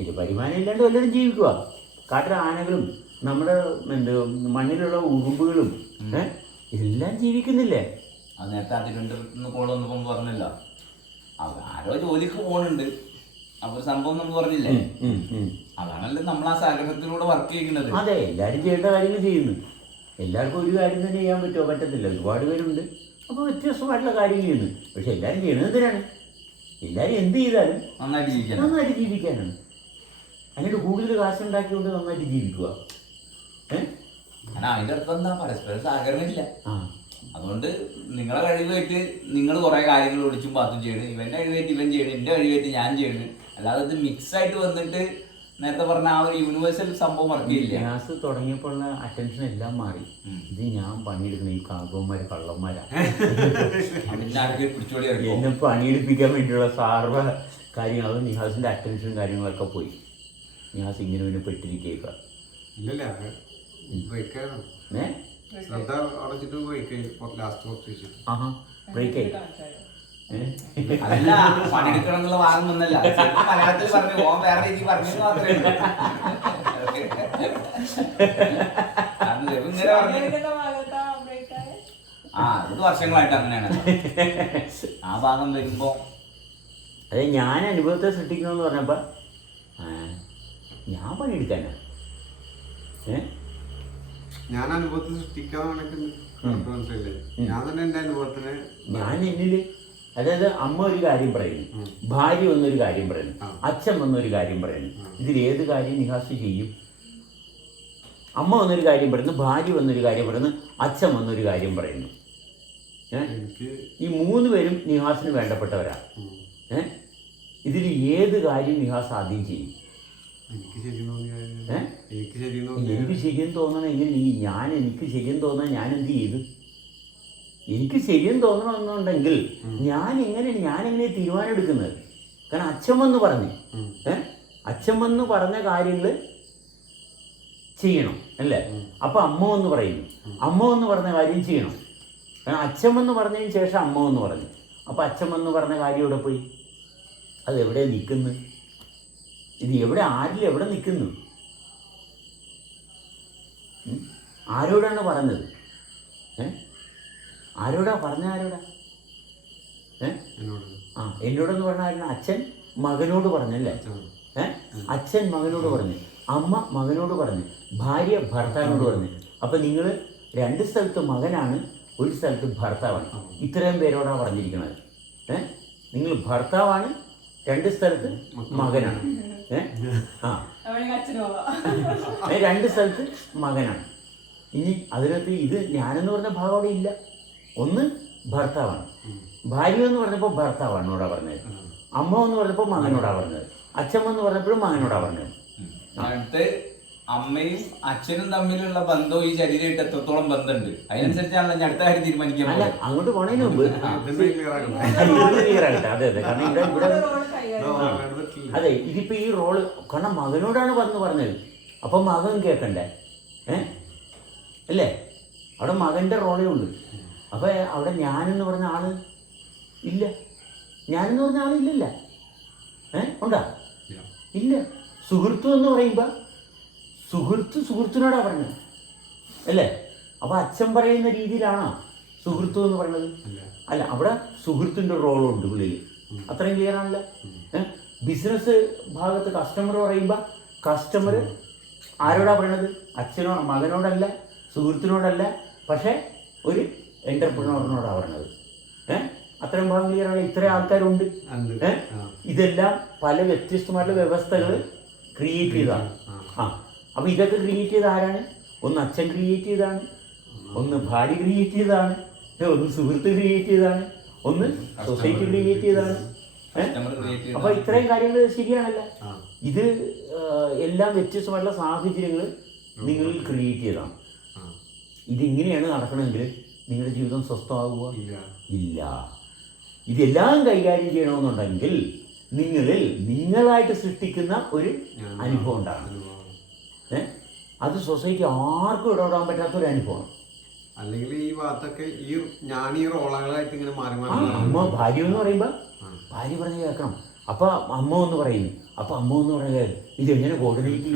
ഇത് വരുമാനം ഇല്ലാണ്ട് വല്ലതും ജീവിക്കുക. കാട്ടിലെ ആനകളും നമ്മുടെ മണ്ണിലുള്ള ഉറുമ്പുകളും എല്ലാം ജീവിക്കുന്നില്ലേ? അത് നേരത്തെ അതിരുന്ന് പോകണമെന്ന് പറഞ്ഞല്ലോ. ആരോ ജോലിക്ക് പോകുന്നുണ്ട്. അപ്പൊ ഒരു സംഭവം നമ്മൾ പറഞ്ഞില്ലേ, അതാണല്ലോ നമ്മൾ ആ സാഗരത്തിലൂടെ വർക്ക് ചെയ്യുന്നത്. അതെ, എല്ലാവരും ചെയ്യേണ്ട കാര്യങ്ങൾ ചെയ്യുന്നു. എല്ലാവർക്കും ഒരു കാര്യം തന്നെ ചെയ്യാൻ പറ്റുമോ? പറ്റത്തില്ല. ഒരുപാട് പേരുണ്ട്. അപ്പോൾ വ്യത്യസ്തമായിട്ടുള്ള കാര്യങ്ങൾ ചെയ്യുന്നു. പക്ഷെ എല്ലാവരും ചെയ്യണത് എന്തിനാണ്? എല്ലാവരും എന്ത് ചെയ്താലും നന്നായിട്ട് ജീവിക്കാനാണ്. അതിനോട് കൂടുതൽ കാശുണ്ടാക്കിക്കൊണ്ട് നന്നായിട്ട് ജീവിക്കുക. അതിന്റെ അർത്ഥം എന്താ? പരസ്പരം സഹകരണമില്ല. അതുകൊണ്ട് നിങ്ങളെ കഴിവായിട്ട് നിങ്ങൾ കുറെ കാര്യങ്ങൾ ഒളിച്ചും പാത്തും ചെയ്യണം. ഇവന്റെ കഴിവായിട്ട് ഇവൻ ചെയ്യണം, എന്റെ കഴിവായിട്ട് ഞാൻ ചെയ്യണം. അല്ലാതെ ഇത് മിക്സ് ആയിട്ട് വന്നിട്ട് നേരത്തെ പറഞ്ഞ ആ ഒരു യൂണിവേഴ്സൽ സംഭവം വർക്ക് ചെയ്യില്ല. ഗ്യാസ് തുടങ്ങിയപ്പോഴുള്ള അറ്റൻഷൻ എല്ലാം മാറി. ഇത് ഞാൻ പണിയെടുക്കുന്ന ഈ കാക്കന്മാര് കള്ളന്മാരാ പിന്നെ ആർക്ക് പിടിച്ചോടി എന്നെ പണിയെടുപ്പിക്കാൻ വേണ്ടിയുള്ള സാർവ കാര്യങ്ങൾ, അത് നിഹാസിന്റെ അറ്റൻഷനും കാര്യങ്ങളൊക്കെ പോയി. നിഹാസ് ഇങ്ങനെ പിന്നെ പെട്ടിരിക്കുക. ഇല്ലല്ല ബ്രേക്ക് ആയിരുന്നു. ശ്രദ്ധ അടച്ചിട്ട് ബ്രേക്ക് ആയി ലാസ്റ്റ് കുറച്ച് വെച്ചിട്ട്. ആഹാ ബ്രേക്ക് ആയി. അതല്ല പണിയെടുക്കണം എന്നുള്ള ഭാഗം ഒന്നല്ല, മലയാളത്തിൽ പറഞ്ഞു ഓൻ വേറെ രീതി പറഞ്ഞു മാത്രമേ ഇങ്ങനെ പറഞ്ഞു. ആ അത് വർഷങ്ങളായിട്ട് അങ്ങനെയാണ്. ആ ഭാഗം വരുമ്പോ അതെ ഞാൻ അനുഭവത്തെ സൃഷ്ടിക്കണമെന്ന് പറഞ്ഞപ്പോ ഞാൻ പണിയെടുക്കാനാ. ഞാൻ അനുഭവത്തിൽ സൃഷ്ടിക്കാന്നാണെങ്കിൽ മനസ്സിലല്ലേ, ഞാൻ തന്നെ എന്റെ അനുഭവത്തിന് ഞാൻ എന്നില്, അതായത് അമ്മ ഒരു കാര്യം പറയുന്നു, ഭാര്യ വന്നൊരു കാര്യം പറയുന്നു, അച്ഛൻ വന്നൊരു കാര്യം പറയുന്നു. ഇതിൽ ഏത് കാര്യം നിഹാസ് ചെയ്യും? അമ്മ വന്നൊരു കാര്യം പറയുന്നു, ഭാര്യ വന്നൊരു കാര്യം പറയുന്നു, അച്ഛൻ വന്നൊരു കാര്യം പറയുന്നു. ഈ 3 പേരും നിഹാസിന് വേണ്ടപ്പെട്ടവരാ. ഇതിൽ ഏത് കാര്യം നിഹാസ് ആദ്യം ചെയ്യും? എനിക്ക് ശരിയെന്ന് തോന്നണം. എങ്ങനെ എനിക്ക് ശരിയെന്ന് തോന്നാൻ ഞാൻ എന്ത് ചെയ്തു? എനിക്ക് ശരിയെന്ന് തോന്നണമെന്നുണ്ടെങ്കിൽ ഞാൻ എങ്ങനെ തീരുമാനം എടുക്കുന്നത്? കാരണം അച്ഛൻ വന്ന് പറഞ്ഞു, അച്ഛൻ വന്ന് പറഞ്ഞ കാര്യങ്ങൾ ചെയ്യണം അല്ലേ? അപ്പൊ അമ്മ വന്ന് പറയുന്നു, അമ്മ വന്ന് പറഞ്ഞ കാര്യം ചെയ്യണം. കാരണം അച്ഛൻ വന്ന് പറഞ്ഞതിന് ശേഷം അമ്മ വന്ന് പറഞ്ഞു. അപ്പൊ അച്ഛൻ വന്ന് പറഞ്ഞ കാര്യം എവിടെ പോയി? അതെവിടെ നിൽക്കുന്നു? ഇത് എവിടെ നിൽക്കുന്നു? ആരോടാണ് പറഞ്ഞത്? ആരോടാ പറഞ്ഞ? ആരോടാ? എന്നോടെന്ന് പറഞ്ഞ ആരാണ്? അച്ഛൻ മകനോട് പറഞ്ഞല്ലേ? അച്ഛൻ മകനോട് പറഞ്ഞു, അമ്മ മകനോട് പറഞ്ഞു, ഭാര്യ ഭർത്താവിനോട് പറഞ്ഞു. അപ്പൊ നിങ്ങൾ 2 സ്ഥലത്ത് മകനാണ്, 1 സ്ഥലത്ത് ഭർത്താവാണ്. ഇത്രയും പേരോടാ പറഞ്ഞിരിക്കുന്നത്. നിങ്ങൾ ഭർത്താവാണ്, 2 സ്ഥലത്ത് മകനാണ്. 2 സ്ഥലത്ത് മകനാണ്. ഇനി അതിനകത്ത് ഇത് ഞാനെന്ന് പറഞ്ഞ ഭാഗം അവിടെ ഇല്ല. ഒന്ന് ഭർത്താവാണ്, ഭാര്യ എന്ന് പറഞ്ഞപ്പോൾ ഭർത്താവാണ് എന്നോടാ പറഞ്ഞത്, അമ്മ എന്ന് പറഞ്ഞപ്പോൾ മകനോടാ പറഞ്ഞത്, അച്ഛൻ എന്ന് പറഞ്ഞപ്പോഴും മകനോടാ പറഞ്ഞത്. അടുത്ത് അമ്മയും അച്ഛനും തമ്മിലുള്ള ബന്ധവും ഈ ശരീരമായിട്ട് എത്രത്തോളം ബന്ധമുണ്ട് അതിനനുസരിച്ചാണല്ലോ ഞാൻ അടുത്ത കാര്യം തീരുമാനിക്കാൻ. അല്ല അങ്ങോട്ട് പോണതിന് മുമ്പ് ക്ലിയർ ആകട്ടെ. അതെ അതെ, കാരണം ഇവിടെ അതെ ഇതിപ്പോ ഈ റോള് കാരണം മകനോടാണ് പറഞ്ഞത്. അപ്പൊ മകൻ കേൾക്കണ്ടേ? അല്ലേ? അവിടെ മകന്റെ റോളേ ഉള്ളൂ. അപ്പൊ അവിടെ ഞാനെന്ന് പറഞ്ഞ ആള് ഇല്ല. ഞാനെന്ന് പറഞ്ഞ ആളില്ലല്ല. ഉണ്ടാ? ഇല്ല. സുഹൃത്തു എന്ന് പറയുമ്പോ സുഹൃത്തിനോടാ പറഞ്ഞത് അല്ലേ? അപ്പൊ അച്ഛൻ പറയുന്ന രീതിയിലാണോ സുഹൃത്തു എന്ന് പറയുന്നത്? അല്ല, അവിടെ സുഹൃത്തിന്റെ റോളുണ്ട് ഉള്ളിൽ. അത്രയും ക്ലിയർ ആണല്ലോ. ബിസിനസ് ഭാഗത്ത് കസ്റ്റമർ പറയുമ്പോ കസ്റ്റമർ ആരോടാ പറയണത്? അച്ഛനോട് മകനോടല്ല, സുഹൃത്തിനോടല്ല, പക്ഷെ ഒരു എന്റർപ്രണറിനോടാ പറയണത്. അത്രയും ഭാഗം ക്ലിയർ ആണ്. ഇത്രയും ആൾക്കാരുണ്ട്. ഇതെല്ലാം പല വ്യത്യസ്തമായിട്ടുള്ള വ്യവസ്ഥകൾ ക്രിയേറ്റ് ചെയ്തതാണ്. അപ്പൊ ഇതൊക്കെ ക്രിയേറ്റ് ചെയ്ത ആരാണ്? ഒന്ന് അച്ഛൻ ക്രിയേറ്റ് ചെയ്താണ്, ഒന്ന് ഭാര്യ ക്രിയേറ്റ് ചെയ്തതാണ്, ഒന്ന് സുഹൃത്ത് ക്രിയേറ്റ് ചെയ്തതാണ്, ഒന്ന് സൊസൈറ്റി ക്രിയേറ്റ് ചെയ്തതാണ്. അപ്പൊ ഇത്രയും കാര്യങ്ങൾ ശരിയാണല്ലോ. ഇത് എല്ലാം വ്യത്യസ്തമായിട്ടുള്ള സാഹചര്യങ്ങൾ നിങ്ങളിൽ ക്രിയേറ്റ് ചെയ്തതാണ്. ഇതിങ്ങനെയാണ് നടക്കണമെങ്കിൽ നിങ്ങളുടെ ജീവിതം സ്വസ്ഥമാകുക ഇല്ല. ഇതെല്ലാം കൈകാര്യം ചെയ്യണമെന്നുണ്ടെങ്കിൽ നിങ്ങളിൽ നിങ്ങളായിട്ട് സൃഷ്ടിക്കുന്ന ഒരു അനുഭവം ഉണ്ടാകണം. അത് സൊസൈറ്റി ആർക്കും ഇടപെടാൻ പറ്റാത്തൊരു അനുഭവമാണ്. അല്ലെങ്കിൽ ഈ ഭാഗത്തൊക്കെ ഞാൻ ഈ റോളകളായിട്ട് ഇങ്ങനെ മാറി അമ്മ ഭാര്യ എന്ന് പറയുമ്പോ ഭാര്യ പറഞ്ഞ് കേൾക്കണം. അപ്പൊ അമ്മ എന്ന് പറയുന്നു, അപ്പൊ അമ്മ എന്ന് പറഞ്ഞ ഇതെങ്ങനെ കോർഡിനേറ്റ്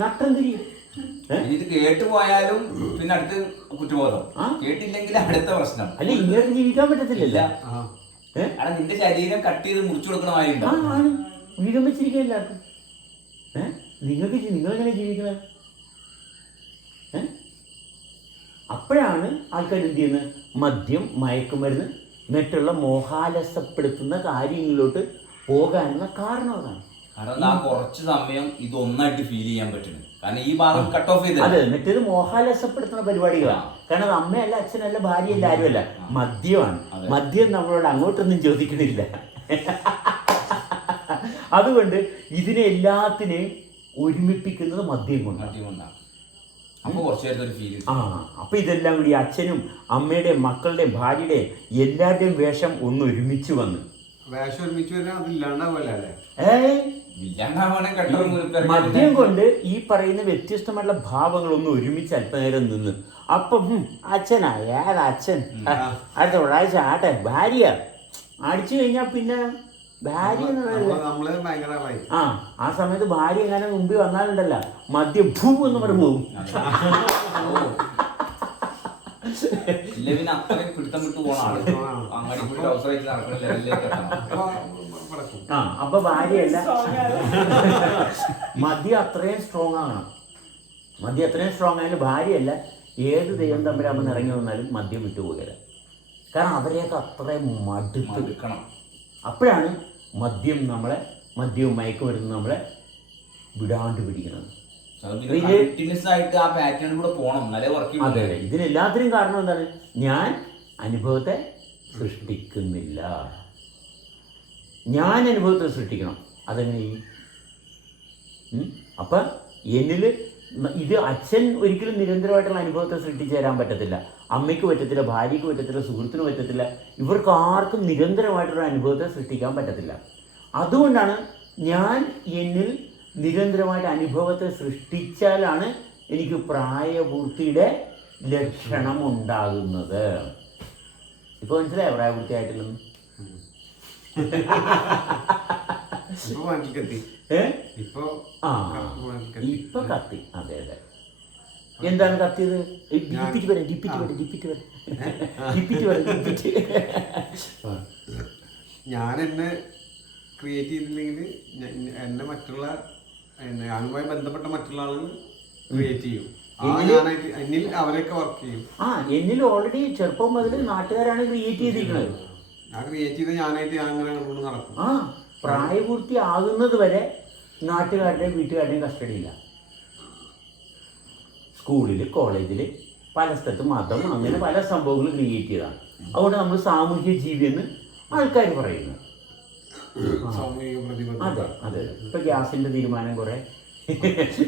നട്ടം തിരിയും. ഇത് കേട്ടുപോയാലും പിന്നെ അടുത്ത് കുറ്റബോധം, കേട്ടില്ലെങ്കിൽ അടുത്ത പ്രശ്നം. അല്ല ഇങ്ങനെ ജീവിക്കാൻ പറ്റത്തില്ലല്ല. അവിടെ നിന്റെ ശരീരം കട്ട് ചെയ്ത് മുറിച്ചു കൊടുക്കണമായി വീതം വെച്ചിരിക്കുക എല്ലാവർക്കും. നിങ്ങളെങ്ങനെ ജീവിക്കുന്നത്? അപ്പോഴാണ് ആൾക്കാർ എന്ത് ചെയ്യുന്നത്? മദ്യം, മയക്കുമരുന്ന്, മറ്റുള്ള മോഹാലസപ്പെടുത്തുന്ന കാര്യങ്ങളിലോട്ട് പോകാനുള്ള കാരണം അതാണ്. കാരണം ആ കുറച്ച് സമയം ഇതൊന്നായിട്ട് ഫീൽ ചെയ്യാൻ പറ്റുന്നു. കാരണം ഈ ഭാഗം കട്ട് ഓഫ് ചെയ്ത് അതെ, മറ്റേത് മോഹാലസപ്പെടുത്തുന്ന പരിപാടികളാണ്. കാരണം അത് അമ്മയല്ല, അച്ഛനല്ല, ഭാര്യയല്ല, ആരുമല്ല, മദ്യമാണ്. മദ്യം നമ്മളോട് അങ്ങോട്ടൊന്നും ചോദിക്കണില്ല. അതുകൊണ്ട് ഇതിനെ എല്ലാത്തിനെയും ഒരുമിപ്പിക്കുന്നത് മദ്യം കൊണ്ടാണ്. അപ്പൊ കുറച്ചു നേരത്തെ ഒരു ഫീൽ. അപ്പൊ ഇതെല്ലാം കൂടി അച്ഛനും അമ്മയുടെയും മക്കളുടെയും ഭാര്യയുടെയും എല്ലാവരുടെയും വേഷം ഒന്ന് ഒരുമിച്ച് വന്ന് വേഷം ഒരുമിച്ച് വരാൻ അതില്ലാണ്ടാവല്ലേ. മദ്യം കൊണ്ട് ഈ പറയുന്ന വ്യത്യസ്തമായിട്ടുള്ള ഭാവങ്ങളൊന്നും ഒരുമിച്ച് അല്പനേരം നിന്ന് അപ്പം അച്ഛനാ അച്ഛൻ അടുത്ത ഒരാഴ്ച ആട്ടെ ഭാര്യ അടിച്ചു കഴിഞ്ഞാൽ പിന്നെ ഭാര്യ ആ സമയത്ത് ഭാര്യ എങ്ങനെ മുമ്പിൽ വന്നാലുണ്ടല്ല മദ്യം ഭൂ എന്ന് പറഞ്ഞു പോകും. അപ്പൊ ഭാര്യയല്ല, മദ്യം അത്രയും സ്ട്രോങ് ആകണം. മദ്യം അത്രയും സ്ട്രോങ് ആയാലും ഭാര്യയല്ല ഏത് ദൈവം തമ്പുരാമെന്ന് ഇറങ്ങി വന്നാലും മദ്യം വിട്ടുപോകരുത്. കാരണം അവരെയൊക്കെ അത്രയും മടുക്കണം. അപ്പോഴാണ് മദ്യവും മയക്കുമരുന്ന് നമ്മളെ വിടാണ്ട് പിടിക്കുന്നത്. അതെ, ഇതിനെല്ലാത്തിനും കാരണം എന്താണ്? ഞാൻ അനുഭവത്തെ സൃഷ്ടിക്കുന്നില്ല, ഞാൻ അനുഭവത്തെ സൃഷ്ടിക്കണം. അതെങ്ങനെ? അപ്പം എന്നിൽ ഇത് അച്ഛൻ ഒരിക്കലും നിരന്തരമായിട്ടുള്ള അനുഭവത്തെ സൃഷ്ടിച്ചു തരാൻ പറ്റത്തില്ല, അമ്മയ്ക്ക് പറ്റത്തില്ല, ഭാര്യയ്ക്ക് പറ്റത്തില്ല, സുഹൃത്തിന് പറ്റത്തില്ല. ഇവർക്ക് ആർക്കും നിരന്തരമായിട്ടുള്ള അനുഭവത്തെ സൃഷ്ടിക്കാൻ പറ്റത്തില്ല. അതുകൊണ്ടാണ് ഞാൻ എന്നിൽ നിരന്തരമായിട്ട് അനുഭവത്തെ സൃഷ്ടിച്ചാലാണ് എനിക്ക് പ്രായപൂർത്തിയുടെ ലക്ഷണം ഉണ്ടാകുന്നത്. ഇപ്പൊ മനസ്സിലായോ പ്രായപൂർത്തിയായിട്ടില്ലെന്ന്? ഇപ്പൊ കത്തി. അതെ അതെ. എന്താണ് കത്തിയത്? ഞാൻ എന്നെ ക്രിയേറ്റ് ചെയ്തില്ലെങ്കിൽ എന്നെ മറ്റുള്ള ഞാനുമായി ബന്ധപ്പെട്ട മറ്റുള്ള ആളുകൾ ക്രിയേറ്റ് ചെയ്യും. എന്നിൽ അവരൊക്കെ വർക്ക് ചെയ്യും. എന്നിൽ ഓൾറെഡി ചെറുപ്പം മുതൽ നാട്ടുകാരാണ് ക്രിയേറ്റ് ചെയ്തിരിക്കുന്നത്. ഞാൻ ക്രിയേറ്റ് ചെയ്ത് ഞാനായിട്ട് ഞാൻ അങ്ങനെ നടക്കും. പ്രായപൂർത്തി ആകുന്നത് വരെ നാട്ടുകാരുടെയും വീട്ടുകാരുടെയും കസ്റ്റഡിയില്ല. സ്കൂളിൽ, കോളേജിൽ, പല സ്ഥലത്ത് മതം, അങ്ങനെ പല സംഭവങ്ങളും ക്രിയേറ്റ് ചെയ്തതാണ്. അതുകൊണ്ട് നമ്മൾ സാമൂഹ്യ ജീവിയെന്ന് ആൾക്കാർ പറയുന്നു. അതെ അതെ. ഇപ്പൊ ഗ്യാസിന്റെ തീരുമാനം കുറെ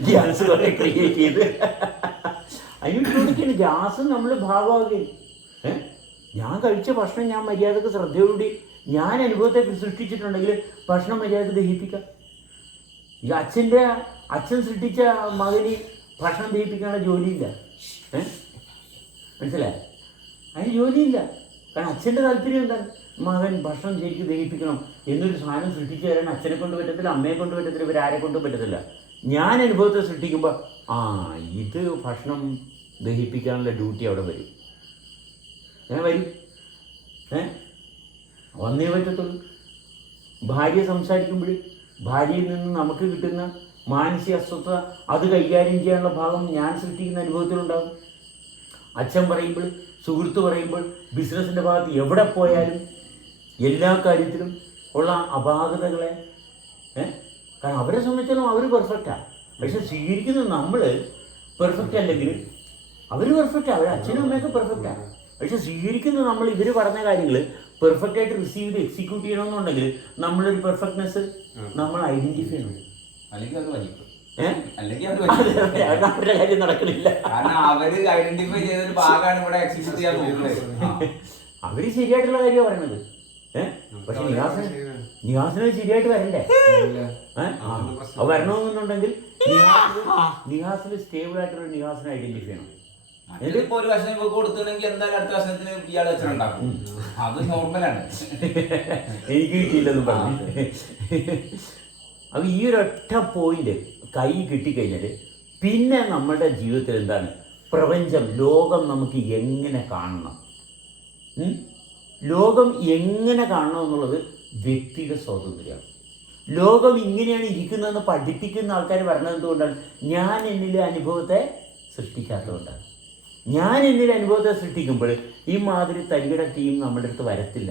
ഗ്യാസ് കുറെ ക്രിയേറ്റ് ചെയ്ത് അതിനൊക്കെയാണ് ഗ്യാസ് നമ്മൾ ഭാഗമാകുകയും. ഞാൻ കഴിച്ച ഭക്ഷണം ഞാൻ മര്യാദക്ക് ശ്രദ്ധയോടുകൂടി ഞാൻ അനുഭവത്തെ സൃഷ്ടിച്ചിട്ടുണ്ടെങ്കിൽ ഭക്ഷണം മര്യാദക്ക് ദഹിപ്പിക്കാം. ഈ അച്ഛൻ സൃഷ്ടിച്ച മകന് ഭക്ഷണം ദഹിപ്പിക്കാനുള്ള ജോലിയില്ല. മനസ്സിലായ? അതിന് ജോലിയില്ല. കാരണം അച്ഛൻ്റെ താല്പര്യം എന്താണ്? മകൻ ഭക്ഷണം ശരിക്കും ദഹിപ്പിക്കണം എന്നൊരു സാധനം സൃഷ്ടിച്ചു തരാൻ അച്ഛനെ കൊണ്ട് പറ്റത്തില്ല, അമ്മയെ കൊണ്ട് പറ്റത്തില്ല, ഇവരാരെ കൊണ്ടും പറ്റത്തില്ല. ഞാൻ അനുഭവത്തെ സൃഷ്ടിക്കുമ്പോൾ ഇത് ഭക്ഷണം ദഹിപ്പിക്കാനുള്ള ഡ്യൂട്ടി അവിടെ വരും. ഞാൻ വരും. വന്നേ പറ്റത്തുള്ളൂ. ഭാര്യ സംസാരിക്കുമ്പോൾ ഭാര്യയിൽ നിന്ന് നമുക്ക് കിട്ടുന്ന മാനസിക അസ്വസ്ഥത അത് കൈകാര്യം ചെയ്യാനുള്ള ഭാഗം ഞാൻ സൃഷ്ടിക്കുന്ന അനുഭവത്തിലുണ്ടാകും. അച്ഛൻ പറയുമ്പോൾ, സുഹൃത്ത് പറയുമ്പോൾ, ബിസിനസ്സിൻ്റെ ഭാഗത്ത് എവിടെ പോയാലും എല്ലാ കാര്യത്തിലും ഉള്ള അപാകതകളെ കാരണം അവരെ സംബന്ധിച്ചാലും അവർ പെർഫെക്റ്റാണ്. പക്ഷെ സ്വീകരിക്കുന്നത് നമ്മൾ പെർഫെക്റ്റ് അല്ലെങ്കിൽ അവർ പെർഫെക്റ്റാണ്, അവർ അച്ഛനും അമ്മയൊക്കെ പെർഫെക്റ്റാണ്. പക്ഷെ സ്വീകരിക്കുന്നത് നമ്മൾ ഇവർ പറഞ്ഞ കാര്യങ്ങൾ പെർഫെക്റ്റായിട്ട് റിസീവ് ചെയ്ത് എക്സിക്യൂട്ട് ചെയ്യണമെന്നുണ്ടെങ്കിൽ നമ്മളൊരു പെർഫെക്റ്റ്നെസ് നമ്മൾ ഐഡന്റിഫൈ ചെയ്യണം. അവരുടെ കാര്യം നടക്കണില്ല. അവര് ശരിയായിട്ടുള്ള കാര്യമാണ് പറയണത്. പക്ഷെ നിഹാസിന് ശരിയായിട്ട് വരണ്ടേ? അത് വരണമെന്നുണ്ടെങ്കിൽ നിഹാസിൽ സ്റ്റേബിൾ ആയിട്ടുള്ള നിഹാസിനെ ഐഡന്റിഫൈ ചെയ്യണം. ഇതിപ്പോ ഒരു വശം കൊടുത്തിട്ടുണ്ടെങ്കിൽ എന്തായാലും അടുത്ത വശത്തിന് ഇയാൾ വെച്ചിട്ടുണ്ടാക്കും. അത് നോർമലാണ്. എനിക്ക് കിട്ടിയില്ലെന്ന് പറഞ്ഞു. അത് ഈ ഒരൊറ്റ പോയിന്റ് കൈ കിട്ടിക്കഴിഞ്ഞാൽ പിന്നെ നമ്മുടെ ജീവിതത്തിൽ എന്താണ്? പ്രപഞ്ചം, ലോകം നമുക്ക് എങ്ങനെ കാണണം, ലോകം എങ്ങനെ കാണണം എന്നുള്ളത് വ്യക്തിയുടെ സ്വാതന്ത്ര്യമാണ്. ലോകം ഇങ്ങനെയാണ് ഇരിക്കുന്നതെന്ന് പഠിപ്പിക്കുന്ന ആൾക്കാർ പറഞ്ഞത് എന്തുകൊണ്ടാണ്? ഞാൻ എന്നിലെ അനുഭവത്തെ സൃഷ്ടിക്കാത്തതുകൊണ്ടാണ്. ഞാൻ എന്നിലെ അനുഭവത്തെ സൃഷ്ടിക്കുമ്പോൾ ഈ മാതിരി തരികിട ടീം നമ്മുടെ അടുത്ത് വരത്തില്ല.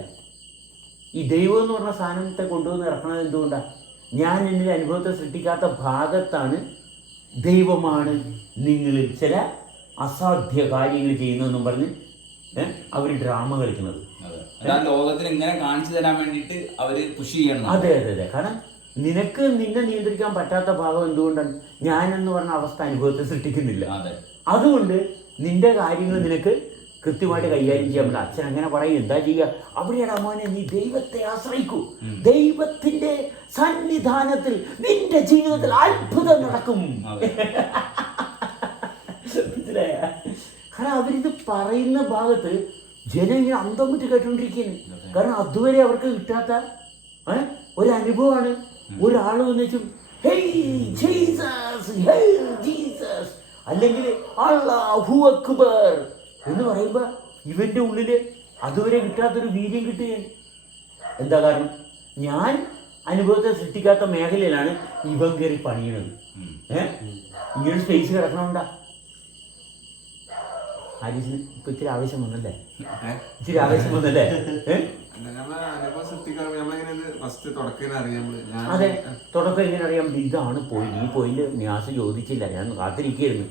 ഈ ദൈവം എന്ന് പറഞ്ഞ സാധനത്തെ കൊണ്ടുവന്ന് ഇറക്കണത് എന്തുകൊണ്ടാണ്? ഞാൻ എന്നിലെ അനുഭവത്തെ സൃഷ്ടിക്കാത്ത ഭാഗത്താണ് ദൈവമാണ് നിങ്ങളിൽ ചില അസാധ്യ കാര്യങ്ങൾ ചെയ്യുന്നതെന്നും പറഞ്ഞ് അവർ ഡ്രാമ കളിക്കുന്നത്. ലോകത്തിന് ഇങ്ങനെ കാണിച്ചു തരാൻ വേണ്ടിയിട്ട് അവര് പുഷ് ചെയ്യണം. അതെ അതെ അതെ. കാരണം നിനക്ക് നിന്നെ നിയന്ത്രിക്കാൻ പറ്റാത്ത ഭാഗം എന്തുകൊണ്ടാണ്? ഞാനെന്ന് പറഞ്ഞ അവസ്ഥ അനുഭവത്തെ സൃഷ്ടിക്കുന്നില്ല. അതെ. അതുകൊണ്ട് നിന്റെ കാര്യങ്ങൾ നിനക്ക് കൃത്യമായിട്ട് കൈകാര്യം ചെയ്യാൻ പറ്റില്ല. അച്ഛൻ അങ്ങനെ പറയും, എന്താ ചെയ്യുക? അവിടെയാണ് മോനെ നീ ദൈവത്തെ ആശ്രയിക്കൂ. ദൈവത്തിന്റെ സന്നിധാനത്തിൽ നിന്റെ ജീവിതത്തിൽ അത്ഭുതം നടക്കും. മനസ്സിലായ? കാരണം അവരിത് പറയുന്ന ഭാഗത്ത് ജനം ഇങ്ങനെ അന്തം വിട്ട് കേട്ടോണ്ടിരിക്കുന്നു. കാരണം അതുവരെ അവർക്ക് കിട്ടാത്ത ഒരു അനുഭവമാണ്. ഒരാൾ വന്നു ഹേയ് ജീസസ്, ഹേയ് ജീസസ്, അല്ലെങ്കിൽ അല്ലാഹു അക്ബർ എന്ന് പറയുമ്പോൾ ഇവന്റെ ഉള്ളില് അതുവരെ കിട്ടാത്തൊരു വീര്യം കിട്ടുകയാണ്. എന്താ കാരണം? ഞാൻ അനുഭവത്തെ സൃഷ്ടിക്കാത്ത മേഖലയിലാണ് ഇവൻ കയറി പണിയണത്. ഇങ്ങനെ സ്പേസ് കിടക്കണമുണ്ടാ? ആരീസിന് ഇപ്പൊ ഇത്തിരി ആവേശം വന്നല്ലേ? ഇത്തിരി ആവേശം വന്നല്ലേ? അതെ, തുടക്കം എങ്ങനെ അറിയാം? ഇതാണ് പോയിന്റ്. ഈ പോയിന്റ് നിയാസ് ചോദിച്ചില്ല, ഞാൻ കാത്തിരിക്കുകയായിരുന്നു.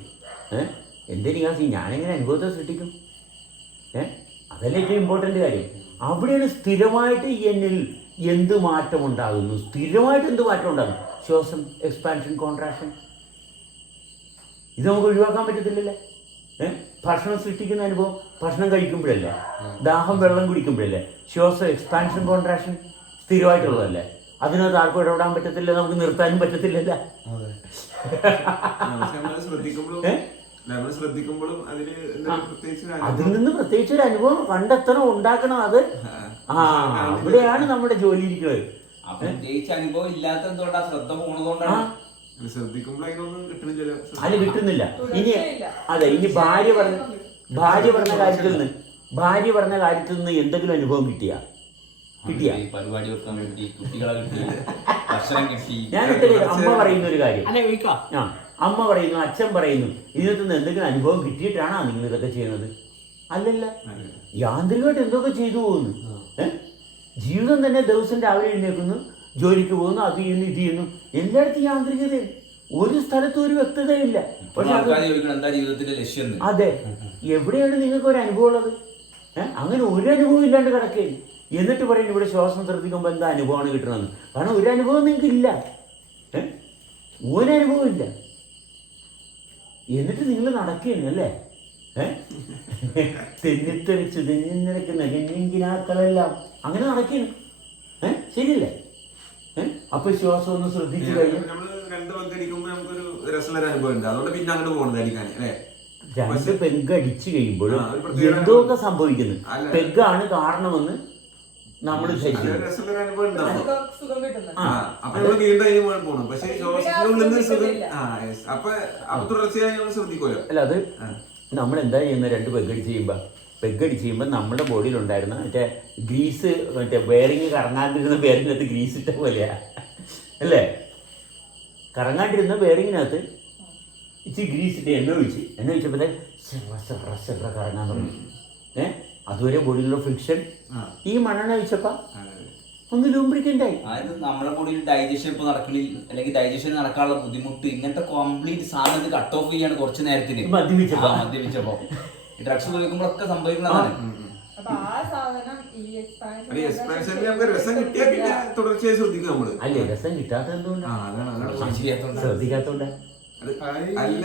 എന്റെ നിയാസ് ഞാനെങ്ങനെ അനുഭവത്തെ സൃഷ്ടിക്കും? അതല്ലേ ഏറ്റവും ഇമ്പോർട്ടൻ്റ് കാര്യം. അവിടെയാണ് സ്ഥിരമായിട്ട് എന്നിൽ എന്ത് മാറ്റം ഉണ്ടാകുന്നു. സ്ഥിരമായിട്ട് എന്ത് മാറ്റം ഉണ്ടാകും? ശ്വാസം, എക്സ്പാൻഷൻ, കോൺട്രാക്ഷൻ. ഇത് നമുക്ക് ഒഴിവാക്കാൻ പറ്റത്തില്ലല്ലേ? ഭക്ഷണം സൃഷ്ടിക്കുന്ന അനുഭവം ഭക്ഷണം കഴിക്കുമ്പോഴല്ലേ, ദാഹം വെള്ളം കുടിക്കുമ്പോഴല്ലേ, ശ്വാസം, എക്സ്പാൻഷൻ, കോൺട്രാക്ഷൻ സ്ഥിരമായിട്ടുള്ളതല്ലേ. അതിനകത്ത് ആർക്കും ഇടപെടാൻ പറ്റത്തില്ല, നമുക്ക് നിർത്താനും പറ്റത്തില്ലല്ല. അതിൽ നിന്ന് പ്രത്യേകിച്ച് ഒരു അനുഭവം കണ്ടെത്തണം, ഉണ്ടാക്കണം. അത് അവിടെയാണ് നമ്മുടെ ജോലി ഇരിക്കുന്നത്. അനുഭവം ഇല്ലാത്ത ശ്രദ്ധ പോണതുകൊണ്ടാണ്. അല്ല, കിട്ടുന്നില്ല. ഇനി അതെ, ഇനി ഭാര്യ പറഞ്ഞ കാര്യത്തിൽ നിന്ന് എന്തെങ്കിലും അനുഭവം കിട്ടിയ പരിപാടി വെക്കാൻ കിട്ടി, കുട്ടികളെ കിട്ടി, ഭക്ഷണം കിട്ടി. ഞാനിട്ട് അമ്മ പറയുന്ന ഒരു കാര്യം, അമ്മ പറയുന്നു, അച്ഛൻ പറയുന്നു, ഇതിനകത്ത് നിന്ന് എന്തെങ്കിലും അനുഭവം കിട്ടിയിട്ടാണോ നിങ്ങൾ ഇതൊക്കെ ചെയ്യുന്നത്? അല്ലല്ല, യാന്ത്രികമായിട്ട് എന്തൊക്കെ ചെയ്തു പോകുന്നു. ജീവിതം തന്നെ ദിവസം രാവിലെ എഴുന്നേക്കുന്നു, ജോലിക്ക് പോകുന്നു, അത് ചെയ്യുന്നു, ഇത് ചെയ്യുന്നു. എല്ലായിടത്തും യാന്ത്രികതയാണ്. ഒരു സ്ഥലത്തും ഒരു വ്യക്തതയില്ല. പക്ഷെ അതെ, എവിടെയാണ് നിങ്ങൾക്ക് ഒരു അനുഭവം ഉള്ളത്? അങ്ങനെ ഒരു അനുഭവം ഇല്ലാണ്ട് കിടക്കുകയാണ്. എന്നിട്ട് പറയുന്നു ഇവിടെ ശ്വാസം ശ്രദ്ധിക്കുമ്പോൾ എന്താ അനുഭവമാണ് കിട്ടണമെന്ന്. കാരണം ഒരു അനുഭവം നിങ്ങൾക്ക് ഇല്ല, ഒരനുഭവം ഇല്ല. എന്നിട്ട് നിങ്ങൾ നടക്കുകയാണ് അല്ലേ? തെന്നിത്തെറിച്ച് തെന്നിനിരക്ക് നഗഞ്ഞെങ്കിനാക്കളെല്ലാം അങ്ങനെ നടക്കുകയാണ്. ശരിയല്ലേ? അപ്പൊ ശ്വാസം ഒന്ന് ശ്രദ്ധിച്ചു കഴിഞ്ഞു. രണ്ട് പെഗ് അടിച്ചു കഴിയുമ്പോഴും എന്തൊക്കെ സംഭവിക്കുന്നു. പെഗ്ഗാണ് കാരണമെന്ന് നമ്മൾ അല്ല, അത് നമ്മൾ എന്താ ചെയ്യുന്നത്? രണ്ട് പെഗ് അടിച്ച് ചെയ്യുമ്പോൾ നമ്മുടെ ബോഡിയിൽ ഉണ്ടായിരുന്ന മറ്റേ ഗ്രീസ്, മറ്റേ ബെയറിങ് കറങ്ങാണ്ടിരുന്ന ബെയറിങ്ങിനകത്ത് ഗ്രീസ് ഇട്ട പോലെയാ അല്ലേ? കറങ്ങാണ്ടിരുന്ന ബെയറിങ്ങിനകത്ത് ഇച്ചിരി ഗ്രീസ് ഇട്ട് എണ്ണ ഒഴിച്ചപ്പോൾ കറങ്ങാൻ തുടങ്ങി. അതുവരെ ബോഡിയിലുള്ള ഫ്രിക്ഷൻ ഈ മണ്ണെണ്ണ ഒഴിച്ചപ്പോ ഒന്ന് ലൂംബ്രിക്കൻ്റായി. അതായത് നമ്മുടെ ബോഡിയിൽ ഡൈജഷൻ ഇപ്പൊ നടക്കണില്ല, അല്ലെങ്കിൽ ഡൈജഷൻ നടക്കാനുള്ള ബുദ്ധിമുട്ട്, ഇങ്ങനത്തെ കംപ്ലീറ്റ് സാധനം കട്ട് ഓഫ് ചെയ്യാണ് കുറച്ച് നേരത്തിന് മദ്യപിച്ചപ്പോ. ഡ്രഗ്സ് ഉപയോഗിക്കുമ്പോഴൊക്കെ സംഭവിക്കുന്നതാണ്. അല്ലേ, രസം കിട്ടാത്ത എന്തുകൊണ്ടാണ്? ശ്രദ്ധിക്കാത്തോണ്ടാ. അല്ല,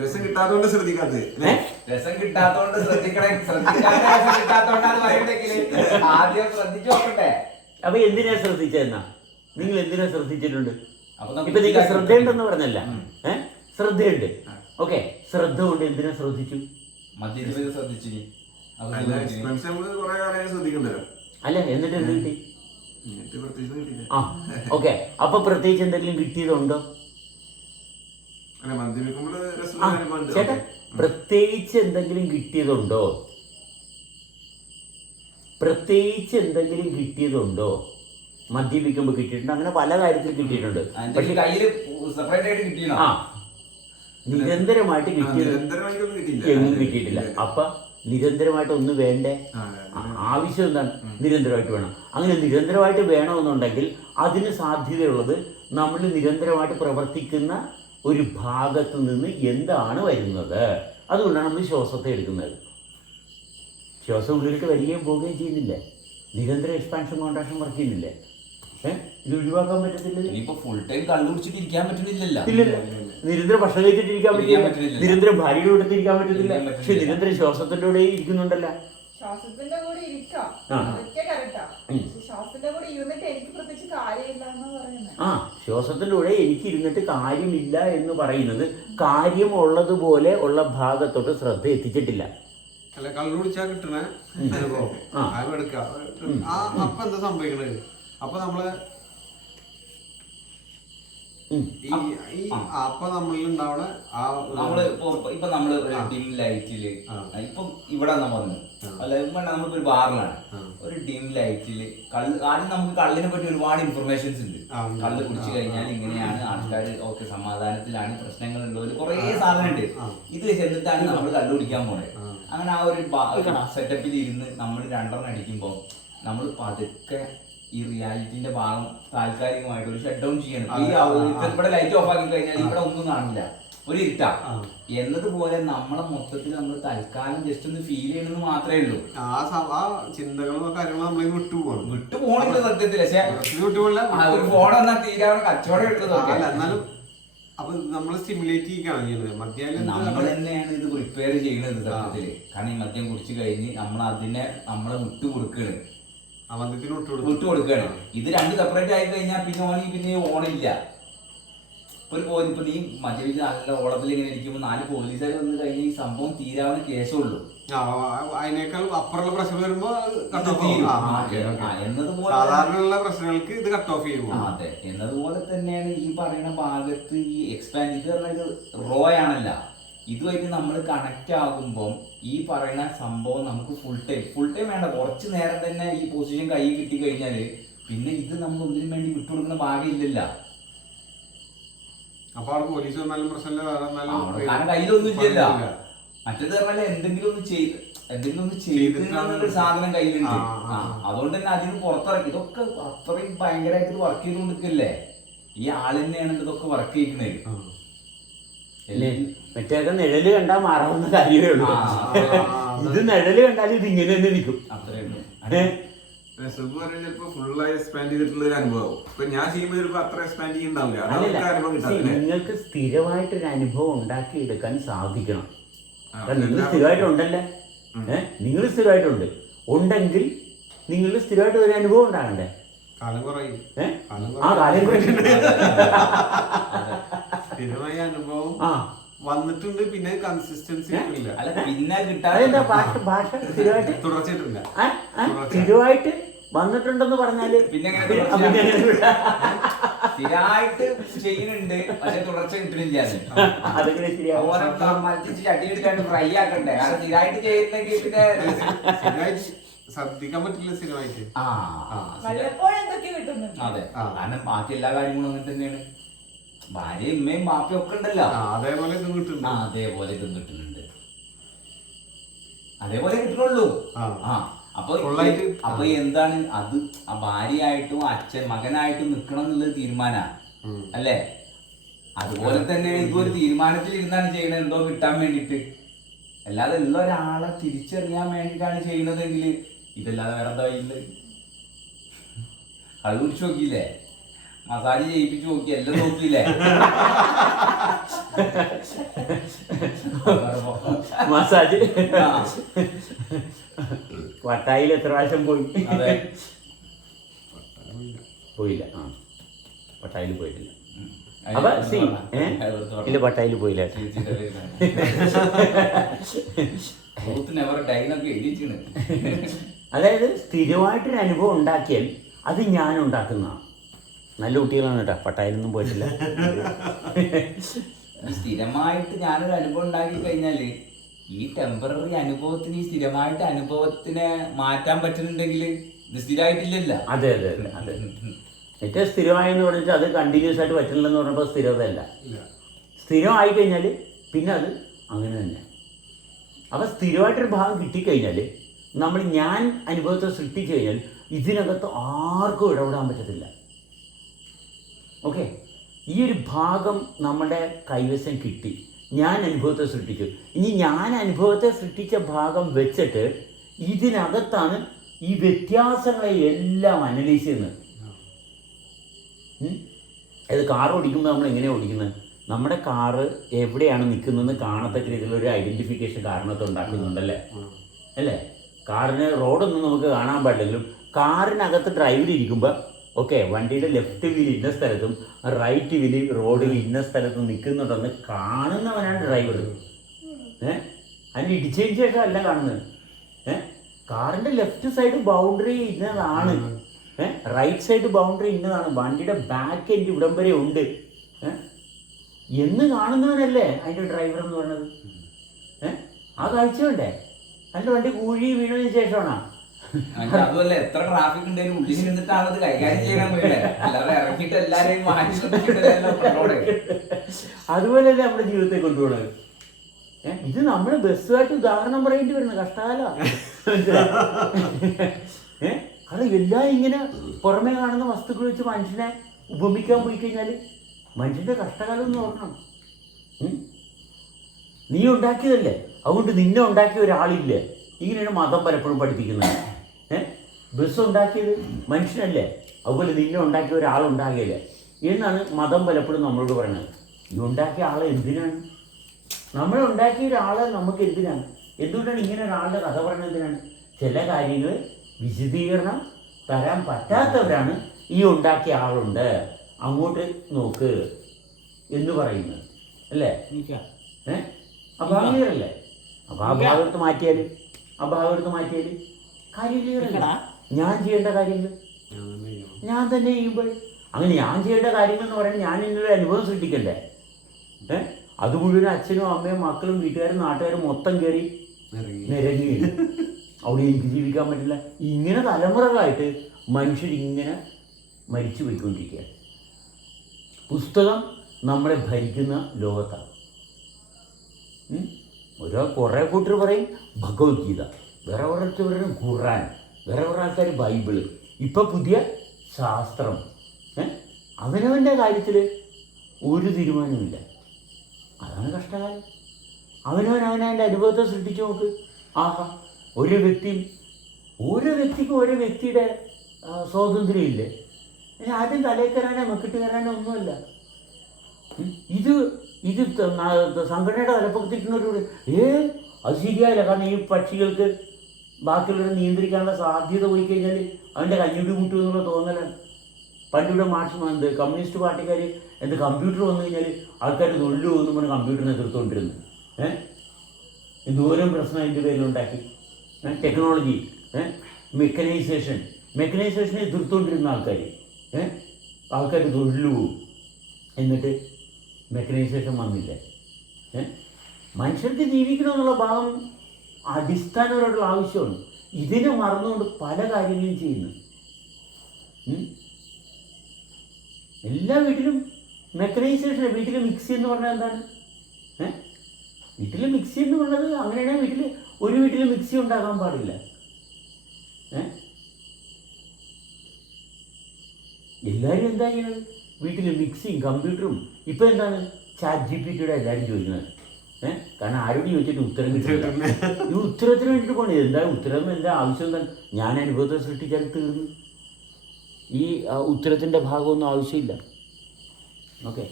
രസം കിട്ടാത്തോണ്ട് ശ്രദ്ധിക്കാത്തത്. രസം കിട്ടാത്തോണ്ട് ശ്രദ്ധിക്കണേ. ആദ്യം ശ്രദ്ധിച്ചു നോക്കട്ടെ. അപ്പൊ എന്തിനാ ശ്രദ്ധിച്ചെന്നാ? നിങ്ങൾ എന്തിനാ ശ്രദ്ധിച്ചിട്ടുണ്ട്? ഇപ്പൊ നിങ്ങൾ ശ്രദ്ധയുണ്ടെന്ന് പറഞ്ഞല്ല, ശ്രദ്ധയുണ്ട്. ഓക്കെ, ശ്രദ്ധ കൊണ്ട് എന്തിനാ ശ്രദ്ധിച്ചു? അല്ല, എന്നിട്ട് എന്ത് കിട്ടി? ആ, ഓക്കെ. അപ്പൊ പ്രത്യേകിച്ച് എന്തെങ്കിലും കിട്ടിയതുണ്ടോ? ചേട്ടാ, പ്രത്യേകിച്ച് എന്തെങ്കിലും കിട്ടിയതുണ്ടോ? മദ്യപിക്കുമ്പോൾ കിട്ടിയിട്ടുണ്ട്, അങ്ങനെ പല കാര്യത്തിൽ കിട്ടിയിട്ടുണ്ട്. പക്ഷെ നിരന്തരമായിട്ട് എങ്ങും കിട്ടിയിട്ടില്ല. അപ്പൊ നിരന്തരമായിട്ട് ഒന്ന് വേണ്ടേ? ആവശ്യം എന്താണ്? നിരന്തരമായിട്ട് വേണം. അങ്ങനെ നിരന്തരമായിട്ട് വേണമെന്നുണ്ടെങ്കിൽ അതിന് സാധ്യതയുള്ളത് നമ്മൾ നിരന്തരമായിട്ട് പ്രവർത്തിക്കുന്ന ഒരു ഭാഗത്ത് നിന്ന് എന്താണ് വരുന്നത്. അതുകൊണ്ടാണ് നമ്മൾ ശ്വാസത്തെ എടുക്കുന്നത്. ശ്വാസം ഉള്ളിലേക്ക് വരികയും പോവുകയും ചെയ്യുന്നില്ലേ? നിരന്തരം എക്സ്പാൻഷൻ കോൺട്രാക്ഷൻ വർക്ക് ചെയ്യുന്നില്ലേ? ഇത് ഒഴിവാക്കാൻ പറ്റത്തില്ല. ഇനിയിപ്പോ ഫുൾ ടൈം കള്ളു കുടിച്ചിട്ട് ഇരിക്കാൻ പറ്റുന്നില്ലല്ലോ. ഇല്ലല്ല, നിരന്തരം ഭക്ഷണം കഴിച്ചിട്ടിരിക്കാൻ പറ്റില്ല, നിരന്തരം ഭാര്യയുടെ കൂടെ ഇരിക്കാൻ പറ്റത്തില്ല, പക്ഷെ നിരന്തരം ശ്വാസത്തിന്റെ കൂടെ ഇരിക്കുന്നുണ്ടല്ലോ. ശ്വാസത്തിന്റെ കൂടെ ഇരിക്കാം, അതൊക്കെ കറക്റ്റാ. ശ്വാസത്തിന്റെ കൂടെ ഇരുന്നിട്ട് എനിക്ക് പ്രത്യേകിച്ച് കാര്യമില്ല എന്ന് പറയുന്നത്. ശ്വാസത്തിന്റെ കൂടെ എനിക്ക് ഇരുന്നിട്ട് കാര്യമില്ല എന്ന് പറയുന്നത് കാര്യം ഉള്ളതുപോലെ ഉള്ള ഭാഗത്തോട്ട് ശ്രദ്ധ എത്തിച്ചിട്ടില്ല. അല്ല, കള്ളു കുടിച്ചാൽ കിട്ടണ അനുഭവം അത് എടുക്കാം. അപ്പൊ എന്താ സംഭവിക്കണത്? അപ്പൊ നമ്മള് അപ്പൊ നമ്മളിൽ ഉണ്ടാവണ നമ്മള് ഇപ്പൊ നമ്മള് ഒരു ഡിം ലൈറ്റില് ഇപ്പൊ ഇവിടെ വന്നു അല്ല, നമ്മളിപ്പോ ഒരു ബാറിലാണ്, ഒരു ഡിം ലൈറ്റില് ആദ്യം നമുക്ക് കള്ളിനെ പറ്റി ഒരുപാട് ഇൻഫർമേഷൻസ് ഉണ്ട്. കള്ള് കുടിച്ചു കഴിഞ്ഞാൽ ഇങ്ങനെയാണ്, ആൾക്കാർ ഒക്കെ സമാധാനത്തിലാണ്, പ്രശ്നങ്ങൾ ഉള്ളവര് കുറെ സാധനം ഉണ്ട്. ഇത് ചെന്നിട്ടാണ് നമ്മൾ കള്ളു കുടിക്കാൻ പോണത്. അങ്ങനെ ആ ഒരു സെറ്റപ്പിൽ ഇരുന്ന് നമ്മൾ രണ്ടെണ്ണം അടിക്കുമ്പോൾ നമ്മൾ പതുക്കെ ഈ റിയാലിറ്റിന്റെ ഭാഗം താൽക്കാലികമായിട്ട് ഒരു ഷട്ട് ഡൗൺ ചെയ്യണം. ഇവിടെ ലൈറ്റ് ഓഫ് ആക്കി കഴിഞ്ഞാൽ ഇവിടെ ഒന്നും കാണില്ല, ഒരു ഇരുട്ടാ എന്നതുപോലെ നമ്മളെ മൊത്തത്തിൽ നമ്മൾ തൽക്കാലം ജസ്റ്റ് ഒന്ന് ഫീൽ ചെയ്യണമെന്ന് മാത്രമേ ഉള്ളൂ. ആ ചിന്തകളും കാര്യങ്ങളും നമ്മളെ വിട്ടുപോകണില്ല സത്യത്തിൽ. പക്ഷെ ഒരു ഫോൺ വന്നാൽ തീരാവുന്ന കച്ചവടം എടുത്തതൊക്കെ എന്നാലും അപ്പൊ നമ്മൾ സ്റ്റിമുലേറ്റ് ചെയ്യുകയാണ് മദ്യം. നമ്മൾ തന്നെയാണ് ഇത് പ്രിപ്പയർ ചെയ്യുന്നത് സത്യത്തില്. കാരണം ഈ മദ്യം കുടിച്ചു കഴിഞ്ഞ് നമ്മൾ അതിനെ നമ്മളെ വിട്ടുകൊടുക്കുകയാണ്, വിട്ടുകൊടുക്കുകയാണ്. ഇത് രണ്ട് സെപ്പറേറ്റ് ആയി കഴിഞ്ഞാൽ പിന്നെ ഓണില്ല. ഇപ്പൊ നീ മദ്യപിച്ച് നല്ല ഓളത്തിൽ ഇങ്ങനെ ഇരിക്കുമ്പോൾ 4 പോലീസുകാർ വന്ന് കഴിഞ്ഞാൽ ഈ സംഭവം തീരാവുന്ന കേസുള്ളൂ. അതിനേക്കാൾ അപ്പുറമുള്ള പ്രശ്നം വരുമ്പോ സാധാരണ പ്രശ്നങ്ങൾക്ക് ഇത് കട്ട് ഓഫ് ചെയ്യും. അതെ, എന്നതുപോലെ തന്നെയാണ് ഈ പറയുന്ന ഭാഗത്ത് ഈ എക്സ്പാൻഡ് ഇത് പറഞ്ഞത് റോ ആണല്ല, ഇതുമായിട്ട് നമ്മൾ കണക്ട് ആകുമ്പോൾ ഈ പറയുന്ന സംഭവം നമുക്ക് ഫുൾ ടൈം വേണ്ട, കുറച്ച് നേരം തന്നെ ഈ പൊസിഷൻ കൈ കിട്ടി കഴിഞ്ഞാല് പിന്നെ ഇത് നമ്മൾ ഒന്നിനും വേണ്ടി വിട്ടുകൊടുക്കുന്ന ഭാഗ്യമില്ലല്ല. അപ്പൊ അവിടെ പോലീസ് വന്നാലും പ്രശ്നമില്ല, കാരണം കയ്യിലൊന്നും ഇല്ലല്ല. മറ്റേത് പറഞ്ഞാൽ എന്തെങ്കിലും ഒന്ന് ചെയ്തിട്ടുള്ള സാധനം കയ്യിലുണ്ട്. അതുകൊണ്ട് തന്നെ അതിന് പുറത്തിറക്കി ഇതൊക്കെ അത്രയും ഭയങ്കരമായിട്ട് വർക്ക് ചെയ്തുകൊണ്ടിരിക്കല്ലേ. ഈ ആൾ തന്നെയാണ് ഇതൊക്കെ വർക്ക് ചെയ്യുന്നത്. മറ്റേതൊക്കെ നിഴല് കണ്ടാൽ മാറാവുന്ന കാര്യമേ ഉള്ളൂ. ഇത് നിഴല് കണ്ടാൽ ഇത് ഇങ്ങനെ തന്നെ നിൽക്കും. അത്രേ ഉള്ളൂ. നിങ്ങൾക്ക് സ്ഥിരമായിട്ടൊരു അനുഭവം ഉണ്ടാക്കിയെടുക്കാൻ സാധിക്കണം. നിങ്ങൾ സ്ഥിരമായിട്ടുണ്ടല്ലേ, നിങ്ങൾ സ്ഥിരമായിട്ടുണ്ട് ഉണ്ടെങ്കിൽ നിങ്ങൾ സ്ഥിരമായിട്ട് ഒരു അനുഭവം ഉണ്ടാകണ്ടേ. സ്ഥിരമായ അനുഭവം വന്നിട്ടുണ്ട്, പിന്നെ കൺസിസ്റ്റൻസി ഇല്ല. അതെന്താ ഭാഷ സ്ഥിരമായിട്ട് തുടർച്ചയായിട്ടില്ല. സ്ഥിരമായിട്ട് വന്നിട്ടുണ്ടെന്ന് പറഞ്ഞാല് പിന്നെ സ്ഥിരമായിട്ട് ചെയ്യുന്നുണ്ട്, പക്ഷെ തുടർച്ച കിട്ടുന്നില്ല. ചട്ടിയെടുക്കാണ്ട് ഫ്രൈ ആക്കണ്ടേ. കാരണം സ്ഥിരമായിട്ട് ചെയ്യുന്നെങ്കിൽ പിന്നെ ശ്രദ്ധിക്കാൻ പറ്റില്ല സ്ഥിരമായിട്ട്. അതെ, കാരണം ബാക്കി എല്ലാ കാര്യങ്ങളും അങ്ങനെ തന്നെയാണ്. ഭാര്യ ഉമ്മയും ബാപ്പയും ഒക്കെ ഉണ്ടല്ലോ, അതേപോലെ ഇതും കിട്ടുന്നുണ്ട്. അതേപോലെ ഇതും കിട്ടുന്നുണ്ട്, അതേപോലെ കിട്ടുന്നുള്ളൂ. അപ്പൊ എന്താണ് അത്, ആ ഭാര്യയായിട്ടും മകനായിട്ടും നിക്കണം എന്നുള്ളത് തീരുമാനാണ് അല്ലേ. അതുപോലെ തന്നെ ഇതൊരു തീരുമാനത്തിൽ ഇരുന്നാണ് ചെയ്യണത്, എന്തോ കിട്ടാൻ വേണ്ടിട്ട്. അല്ലാതെ ഉള്ള ഒരാളെ തിരിച്ചറിയാൻ വേണ്ടിയിട്ടാണ് ചെയ്യുന്നതെങ്കിൽ ഇതല്ലാതെ വേറെ എന്താ ഇല്ല. കള്ളു കുടിച്ചു നോക്കിയില്ലേ, മസാജ് ചെയ്യിപ്പിച്ചു നോക്കി, എല്ലാം നോക്കിയില്ലേ. മസാജ് വട്ടായിൽ എത്ര പ്രാവശ്യം പോയി? പോയില്ല. പട്ടായിൽ പോയിട്ടില്ല. അപ്പൊ ഇല്ല, പട്ടായിൽ പോയില്ല. അതായത് സ്ഥിരമായിട്ടൊരു അനുഭവം ഉണ്ടാക്കിയാൽ അത് ഞാൻ ഉണ്ടാക്കുന്നതാണ്. നല്ല കുട്ടികളാണ് കേട്ടോ, പട്ടായിലൊന്നും പോയിട്ടില്ല. സ്ഥിരമായിട്ട് ഞാനൊരു അനുഭവം ഉണ്ടാക്കി കഴിഞ്ഞാല് ഈ ടെമ്പററി അനുഭവത്തിന് ഈ സ്ഥിരമായിട്ട് അനുഭവത്തിനെ മാറ്റാൻ പറ്റുന്നുണ്ടെങ്കിൽ ഇത് സ്ഥിരമായിട്ടില്ലല്ല. അതെ അതെ അതെ അതെ. ഏറ്റവും സ്ഥിരമായെന്ന് പറഞ്ഞിട്ട് അത് കണ്ടിന്യൂസ് ആയിട്ട് പറ്റില്ലെന്ന് പറഞ്ഞപ്പോൾ സ്ഥിരതയല്ല. സ്ഥിരമായി കഴിഞ്ഞാൽ പിന്നെ അത് അങ്ങനെ തന്നെ. അപ്പം സ്ഥിരമായിട്ടൊരു ഭാഗം കിട്ടിക്കഴിഞ്ഞാൽ നമ്മൾ ഞാൻ അനുഭവത്തെ സൃഷ്ടിച്ചു കഴിഞ്ഞാൽ ഇതിനകത്ത് ആർക്കും ഇടപെടാൻ പറ്റത്തില്ല. ഓക്കെ, ഈ ഒരു ഭാഗം നമ്മുടെ കൈവശം കിട്ടി, ഞാൻ അനുഭവത്തെ സൃഷ്ടിച്ചു. ഇനി ഞാൻ അനുഭവത്തെ സൃഷ്ടിച്ച ഭാഗം വെച്ചിട്ട് ഇതിനകത്താണ് ഈ വ്യത്യാസങ്ങളെ എല്ലാം അനലൈസ് ചെയ്യുന്നത്. അത് കാർ ഓടിക്കുമ്പോൾ നമ്മൾ എങ്ങനെയാണ് ഓടിക്കുന്നത്? നമ്മുടെ കാറ് എവിടെയാണ് നിൽക്കുന്നതെന്ന് കാണത്തക്ക രീതിയിലൊരു ഐഡൻറ്റിഫിക്കേഷൻ കാറിനകത്ത് ഉണ്ടാക്കുന്നുണ്ടല്ലേ, അല്ലേ? കാറിന് റോഡൊന്നും നമുക്ക് കാണാൻ പാടില്ലെങ്കിലും കാറിനകത്ത് ഡ്രൈവിലിരിക്കുമ്പോൾ ഓക്കെ വണ്ടിയുടെ ലെഫ്റ്റ് വീൽ ഇന്ന സ്ഥലത്തും റൈറ്റ് വീൽ റോഡിൽ ഇന്ന സ്ഥലത്തും നിൽക്കുന്നുണ്ടെന്ന് കാണുന്നവനാണ് ഡ്രൈവർ. അതിന് ഇടിച്ചതിന് ശേഷം അല്ല കാണുന്നത്. കാറിൻ്റെ ലെഫ്റ്റ് സൈഡ് ബൗണ്ടറി ഇന്നതാണ്, റൈറ്റ് സൈഡ് ബൗണ്ടറി ഇന്നതാണ്, വണ്ടിയുടെ ബാക്ക് എൻഡ് ഇവിടം വരെ ഉണ്ട് എന്ന് കാണുന്നവനല്ലേ അതിൻ്റെ ഡ്രൈവർ എന്ന് പറയുന്നത്. ആ കാഴ്ച വേണ്ടേ? അതിൻ്റെ വണ്ടി കുഴി വീണതിന് ശേഷമാണോ? അതുമല്ല, എത്ര ട്രാഫിക് ഉണ്ടെങ്കിലും ഉള്ളിൽ നിന്നിട്ടാണ് അത് കൈകാര്യം ചെയ്യാൻ പറ്റില്ല, അല്ലാതെ ഇറങ്ങിയിട്ട് എല്ലാരെയും അതുപോലെയല്ലേ നമ്മുടെ ജീവിതത്തെ കൊണ്ടുപോകുന്നത്. ഇത് നമ്മൾ ബസ്സുമായിട്ട് ഉദാഹരണം പറയേണ്ടി വരുന്നത് കഷ്ടകാലമാണ്. കാരണം എല്ലാം ഇങ്ങനെ പുറമേ കാണുന്ന വസ്തുക്കൾ വെച്ച് മനുഷ്യനെ ഉപമിക്കാൻ പോയി കഴിഞ്ഞാൽ മനുഷ്യൻ്റെ കഷ്ടകാലം എന്ന് ഓർക്കണം. നീ ഉണ്ടാക്കിയതല്ലേ, അതുകൊണ്ട് നിന്നെ ഉണ്ടാക്കിയ ഒരാളില്ലേ. ഇങ്ങനെയാണ് മതം പലപ്പോഴും പഠിപ്പിക്കുന്നത്. ബസ് ഉണ്ടാക്കിയത് മനുഷ്യനല്ലേ, അതുപോലെ നിന്നെ ഉണ്ടാക്കിയ ഒരാളുണ്ടാകില്ലേ എന്നാണ് മതം പലപ്പോഴും നമ്മളോട് പറയുന്നത്. ഈ ഉണ്ടാക്കിയ ആളെ എന്തിനാണ്? നമ്മളെ ഉണ്ടാക്കിയ ഒരാളെ നമുക്ക് എന്തിനാണ്? എന്തുകൊണ്ടാണ് ഇങ്ങനെ ഒരാളുടെ കഥ പറയുന്നത്? എന്തിനാണ്? ചില കാര്യങ്ങൾ വിശദീകരണം തരാൻ പറ്റാത്തവരാണ് ഈ ഉണ്ടാക്കിയ ആളുണ്ട് അങ്ങോട്ട് നോക്ക് എന്ന് പറയുന്നത്, അല്ലേ? അഭാവികരല്ലേ? അപ്പോൾ ആ ഭാഗത്ത് മാറ്റിയാൽ കാര്യം ക്ലിയറല്ല. ഞാൻ ചെയ്യേണ്ട കാര്യങ്ങൾ ഞാൻ തന്നെ ചെയ്യുമ്പോൾ അങ്ങനെ ഞാൻ ചെയ്യേണ്ട കാര്യങ്ങൾ എന്ന് പറയുന്നത് ഞാൻ എന്നൊരു അനുഭവം സൃഷ്ടിക്കണ്ടേ? അത് മുഴുവൻ അച്ഛനും അമ്മയും മക്കളും വീട്ടുകാരും നാട്ടുകാരും മൊത്തം കയറി നിരങ്ങി. അവിടെ എനിക്ക് ജീവിക്കാൻ പറ്റില്ല. ഇങ്ങനെ തലമുറകളായിട്ട് മനുഷ്യരിങ്ങനെ മരിച്ചു പോയിക്കൊണ്ടിരിക്കുക. പുസ്തകം നമ്മളെ ഭരിക്കുന്ന ലോകത്താണ്. കുറേ കൂട്ടർ പറയും ഭഗവത്ഗീത, വേറെ ഒരാൾക്ക് പറയും ഖുർആൻ, വേറെ കുറേ ആൾക്കാർ ബൈബിള്, ഇപ്പം പുതിയ ശാസ്ത്രം. അവനവൻ്റെ കാര്യത്തിൽ ഒരു തീരുമാനമില്ല. അതാണ് കഷ്ടകാലം. അവനവൻ്റെ അനുഭവത്തെ സൃഷ്ടിച്ചു നോക്ക്. ആഹാ, ഓരോ വ്യക്തിക്കും ഓരോ വ്യക്തിയുടെ സ്വാതന്ത്ര്യമില്ലേ? ആദ്യം തലയിൽ കയറാനോ മെക്കിട്ട് കയറാനോ ഒന്നുമല്ല. ഇത് സംഘടനയുടെ തലപ്പത്തിരിക്കുന്നവരോട് അത് ശരിയായില്ല. കാരണം ഈ പക്ഷികൾക്ക് ബാക്കിയുള്ളവരെ നിയന്ത്രിക്കാനുള്ള സാധ്യത പോയി കഴിഞ്ഞാൽ അവൻ്റെ കഞ്ഞുടി മുട്ടും എന്നുള്ള തോന്നലാണ്. പണ്ടിവിടെ കമ്മ്യൂണിസ്റ്റ് പാർട്ടിക്കാർ കമ്പ്യൂട്ടർ വന്നു കഴിഞ്ഞാൽ ആൾക്കാർ തൊഴിൽ പോകുന്നു പറഞ്ഞ് കമ്പ്യൂട്ടറിനെ എതിർത്തുകൊണ്ടിരുന്നു. എന്തോരം പ്രശ്നം അതിൻ്റെ പേരിലുണ്ടാക്കി. ടെക്നോളജി, മെക്കനൈസേഷനെ എതിർത്തുകൊണ്ടിരുന്ന ആൾക്കാർ തൊഴിൽ പോകും. എന്നിട്ട് മെക്കനൈസേഷൻ വന്നില്ല. മനുഷ്യർക്ക് ജീവിക്കണമെന്നുള്ള ഭാഗം അടിസ്ഥാനപരമായിട്ടുള്ള ആവശ്യമാണ്. ഇതിനെ മറന്നുകൊണ്ട് പല കാര്യങ്ങളും ചെയ്യുന്നു. എല്ലാ വീട്ടിലും മെക്കനൈസേഷൻ. വീട്ടിൽ മിക്സി എന്ന് പറഞ്ഞാൽ എന്താണ്? വീട്ടിൽ മിക്സി എന്ന് പറഞ്ഞത് അങ്ങനെയാണെങ്കിൽ ഒരു വീട്ടിൽ മിക്സി ഉണ്ടാകാൻ പാടില്ല. എല്ലാവരും എന്താ ചെയ്യുന്നത്? വീട്ടിൽ മിക്സിയും കമ്പ്യൂട്ടറും. ഇപ്പം എന്താണ് ChatGPT എല്ലാവരും ചോദിക്കുന്നത്. കാരണം ആരോട് ചോദിച്ചിട്ട് ഉത്തരം കിട്ടില്ല. ഈ ഉത്തരത്തിന് വേണ്ടിയിട്ട് പോകണേ. എന്താ ഉത്തരം? എന്താ ആവശ്യം? എന്താ? ഞാൻ അനുഭവത്തെ സൃഷ്ടിച്ചാൽ തീർന്നു. ഈ ഉത്തരത്തിൻ്റെ ഭാഗമൊന്നും ആവശ്യമില്ല. ഓക്കെ.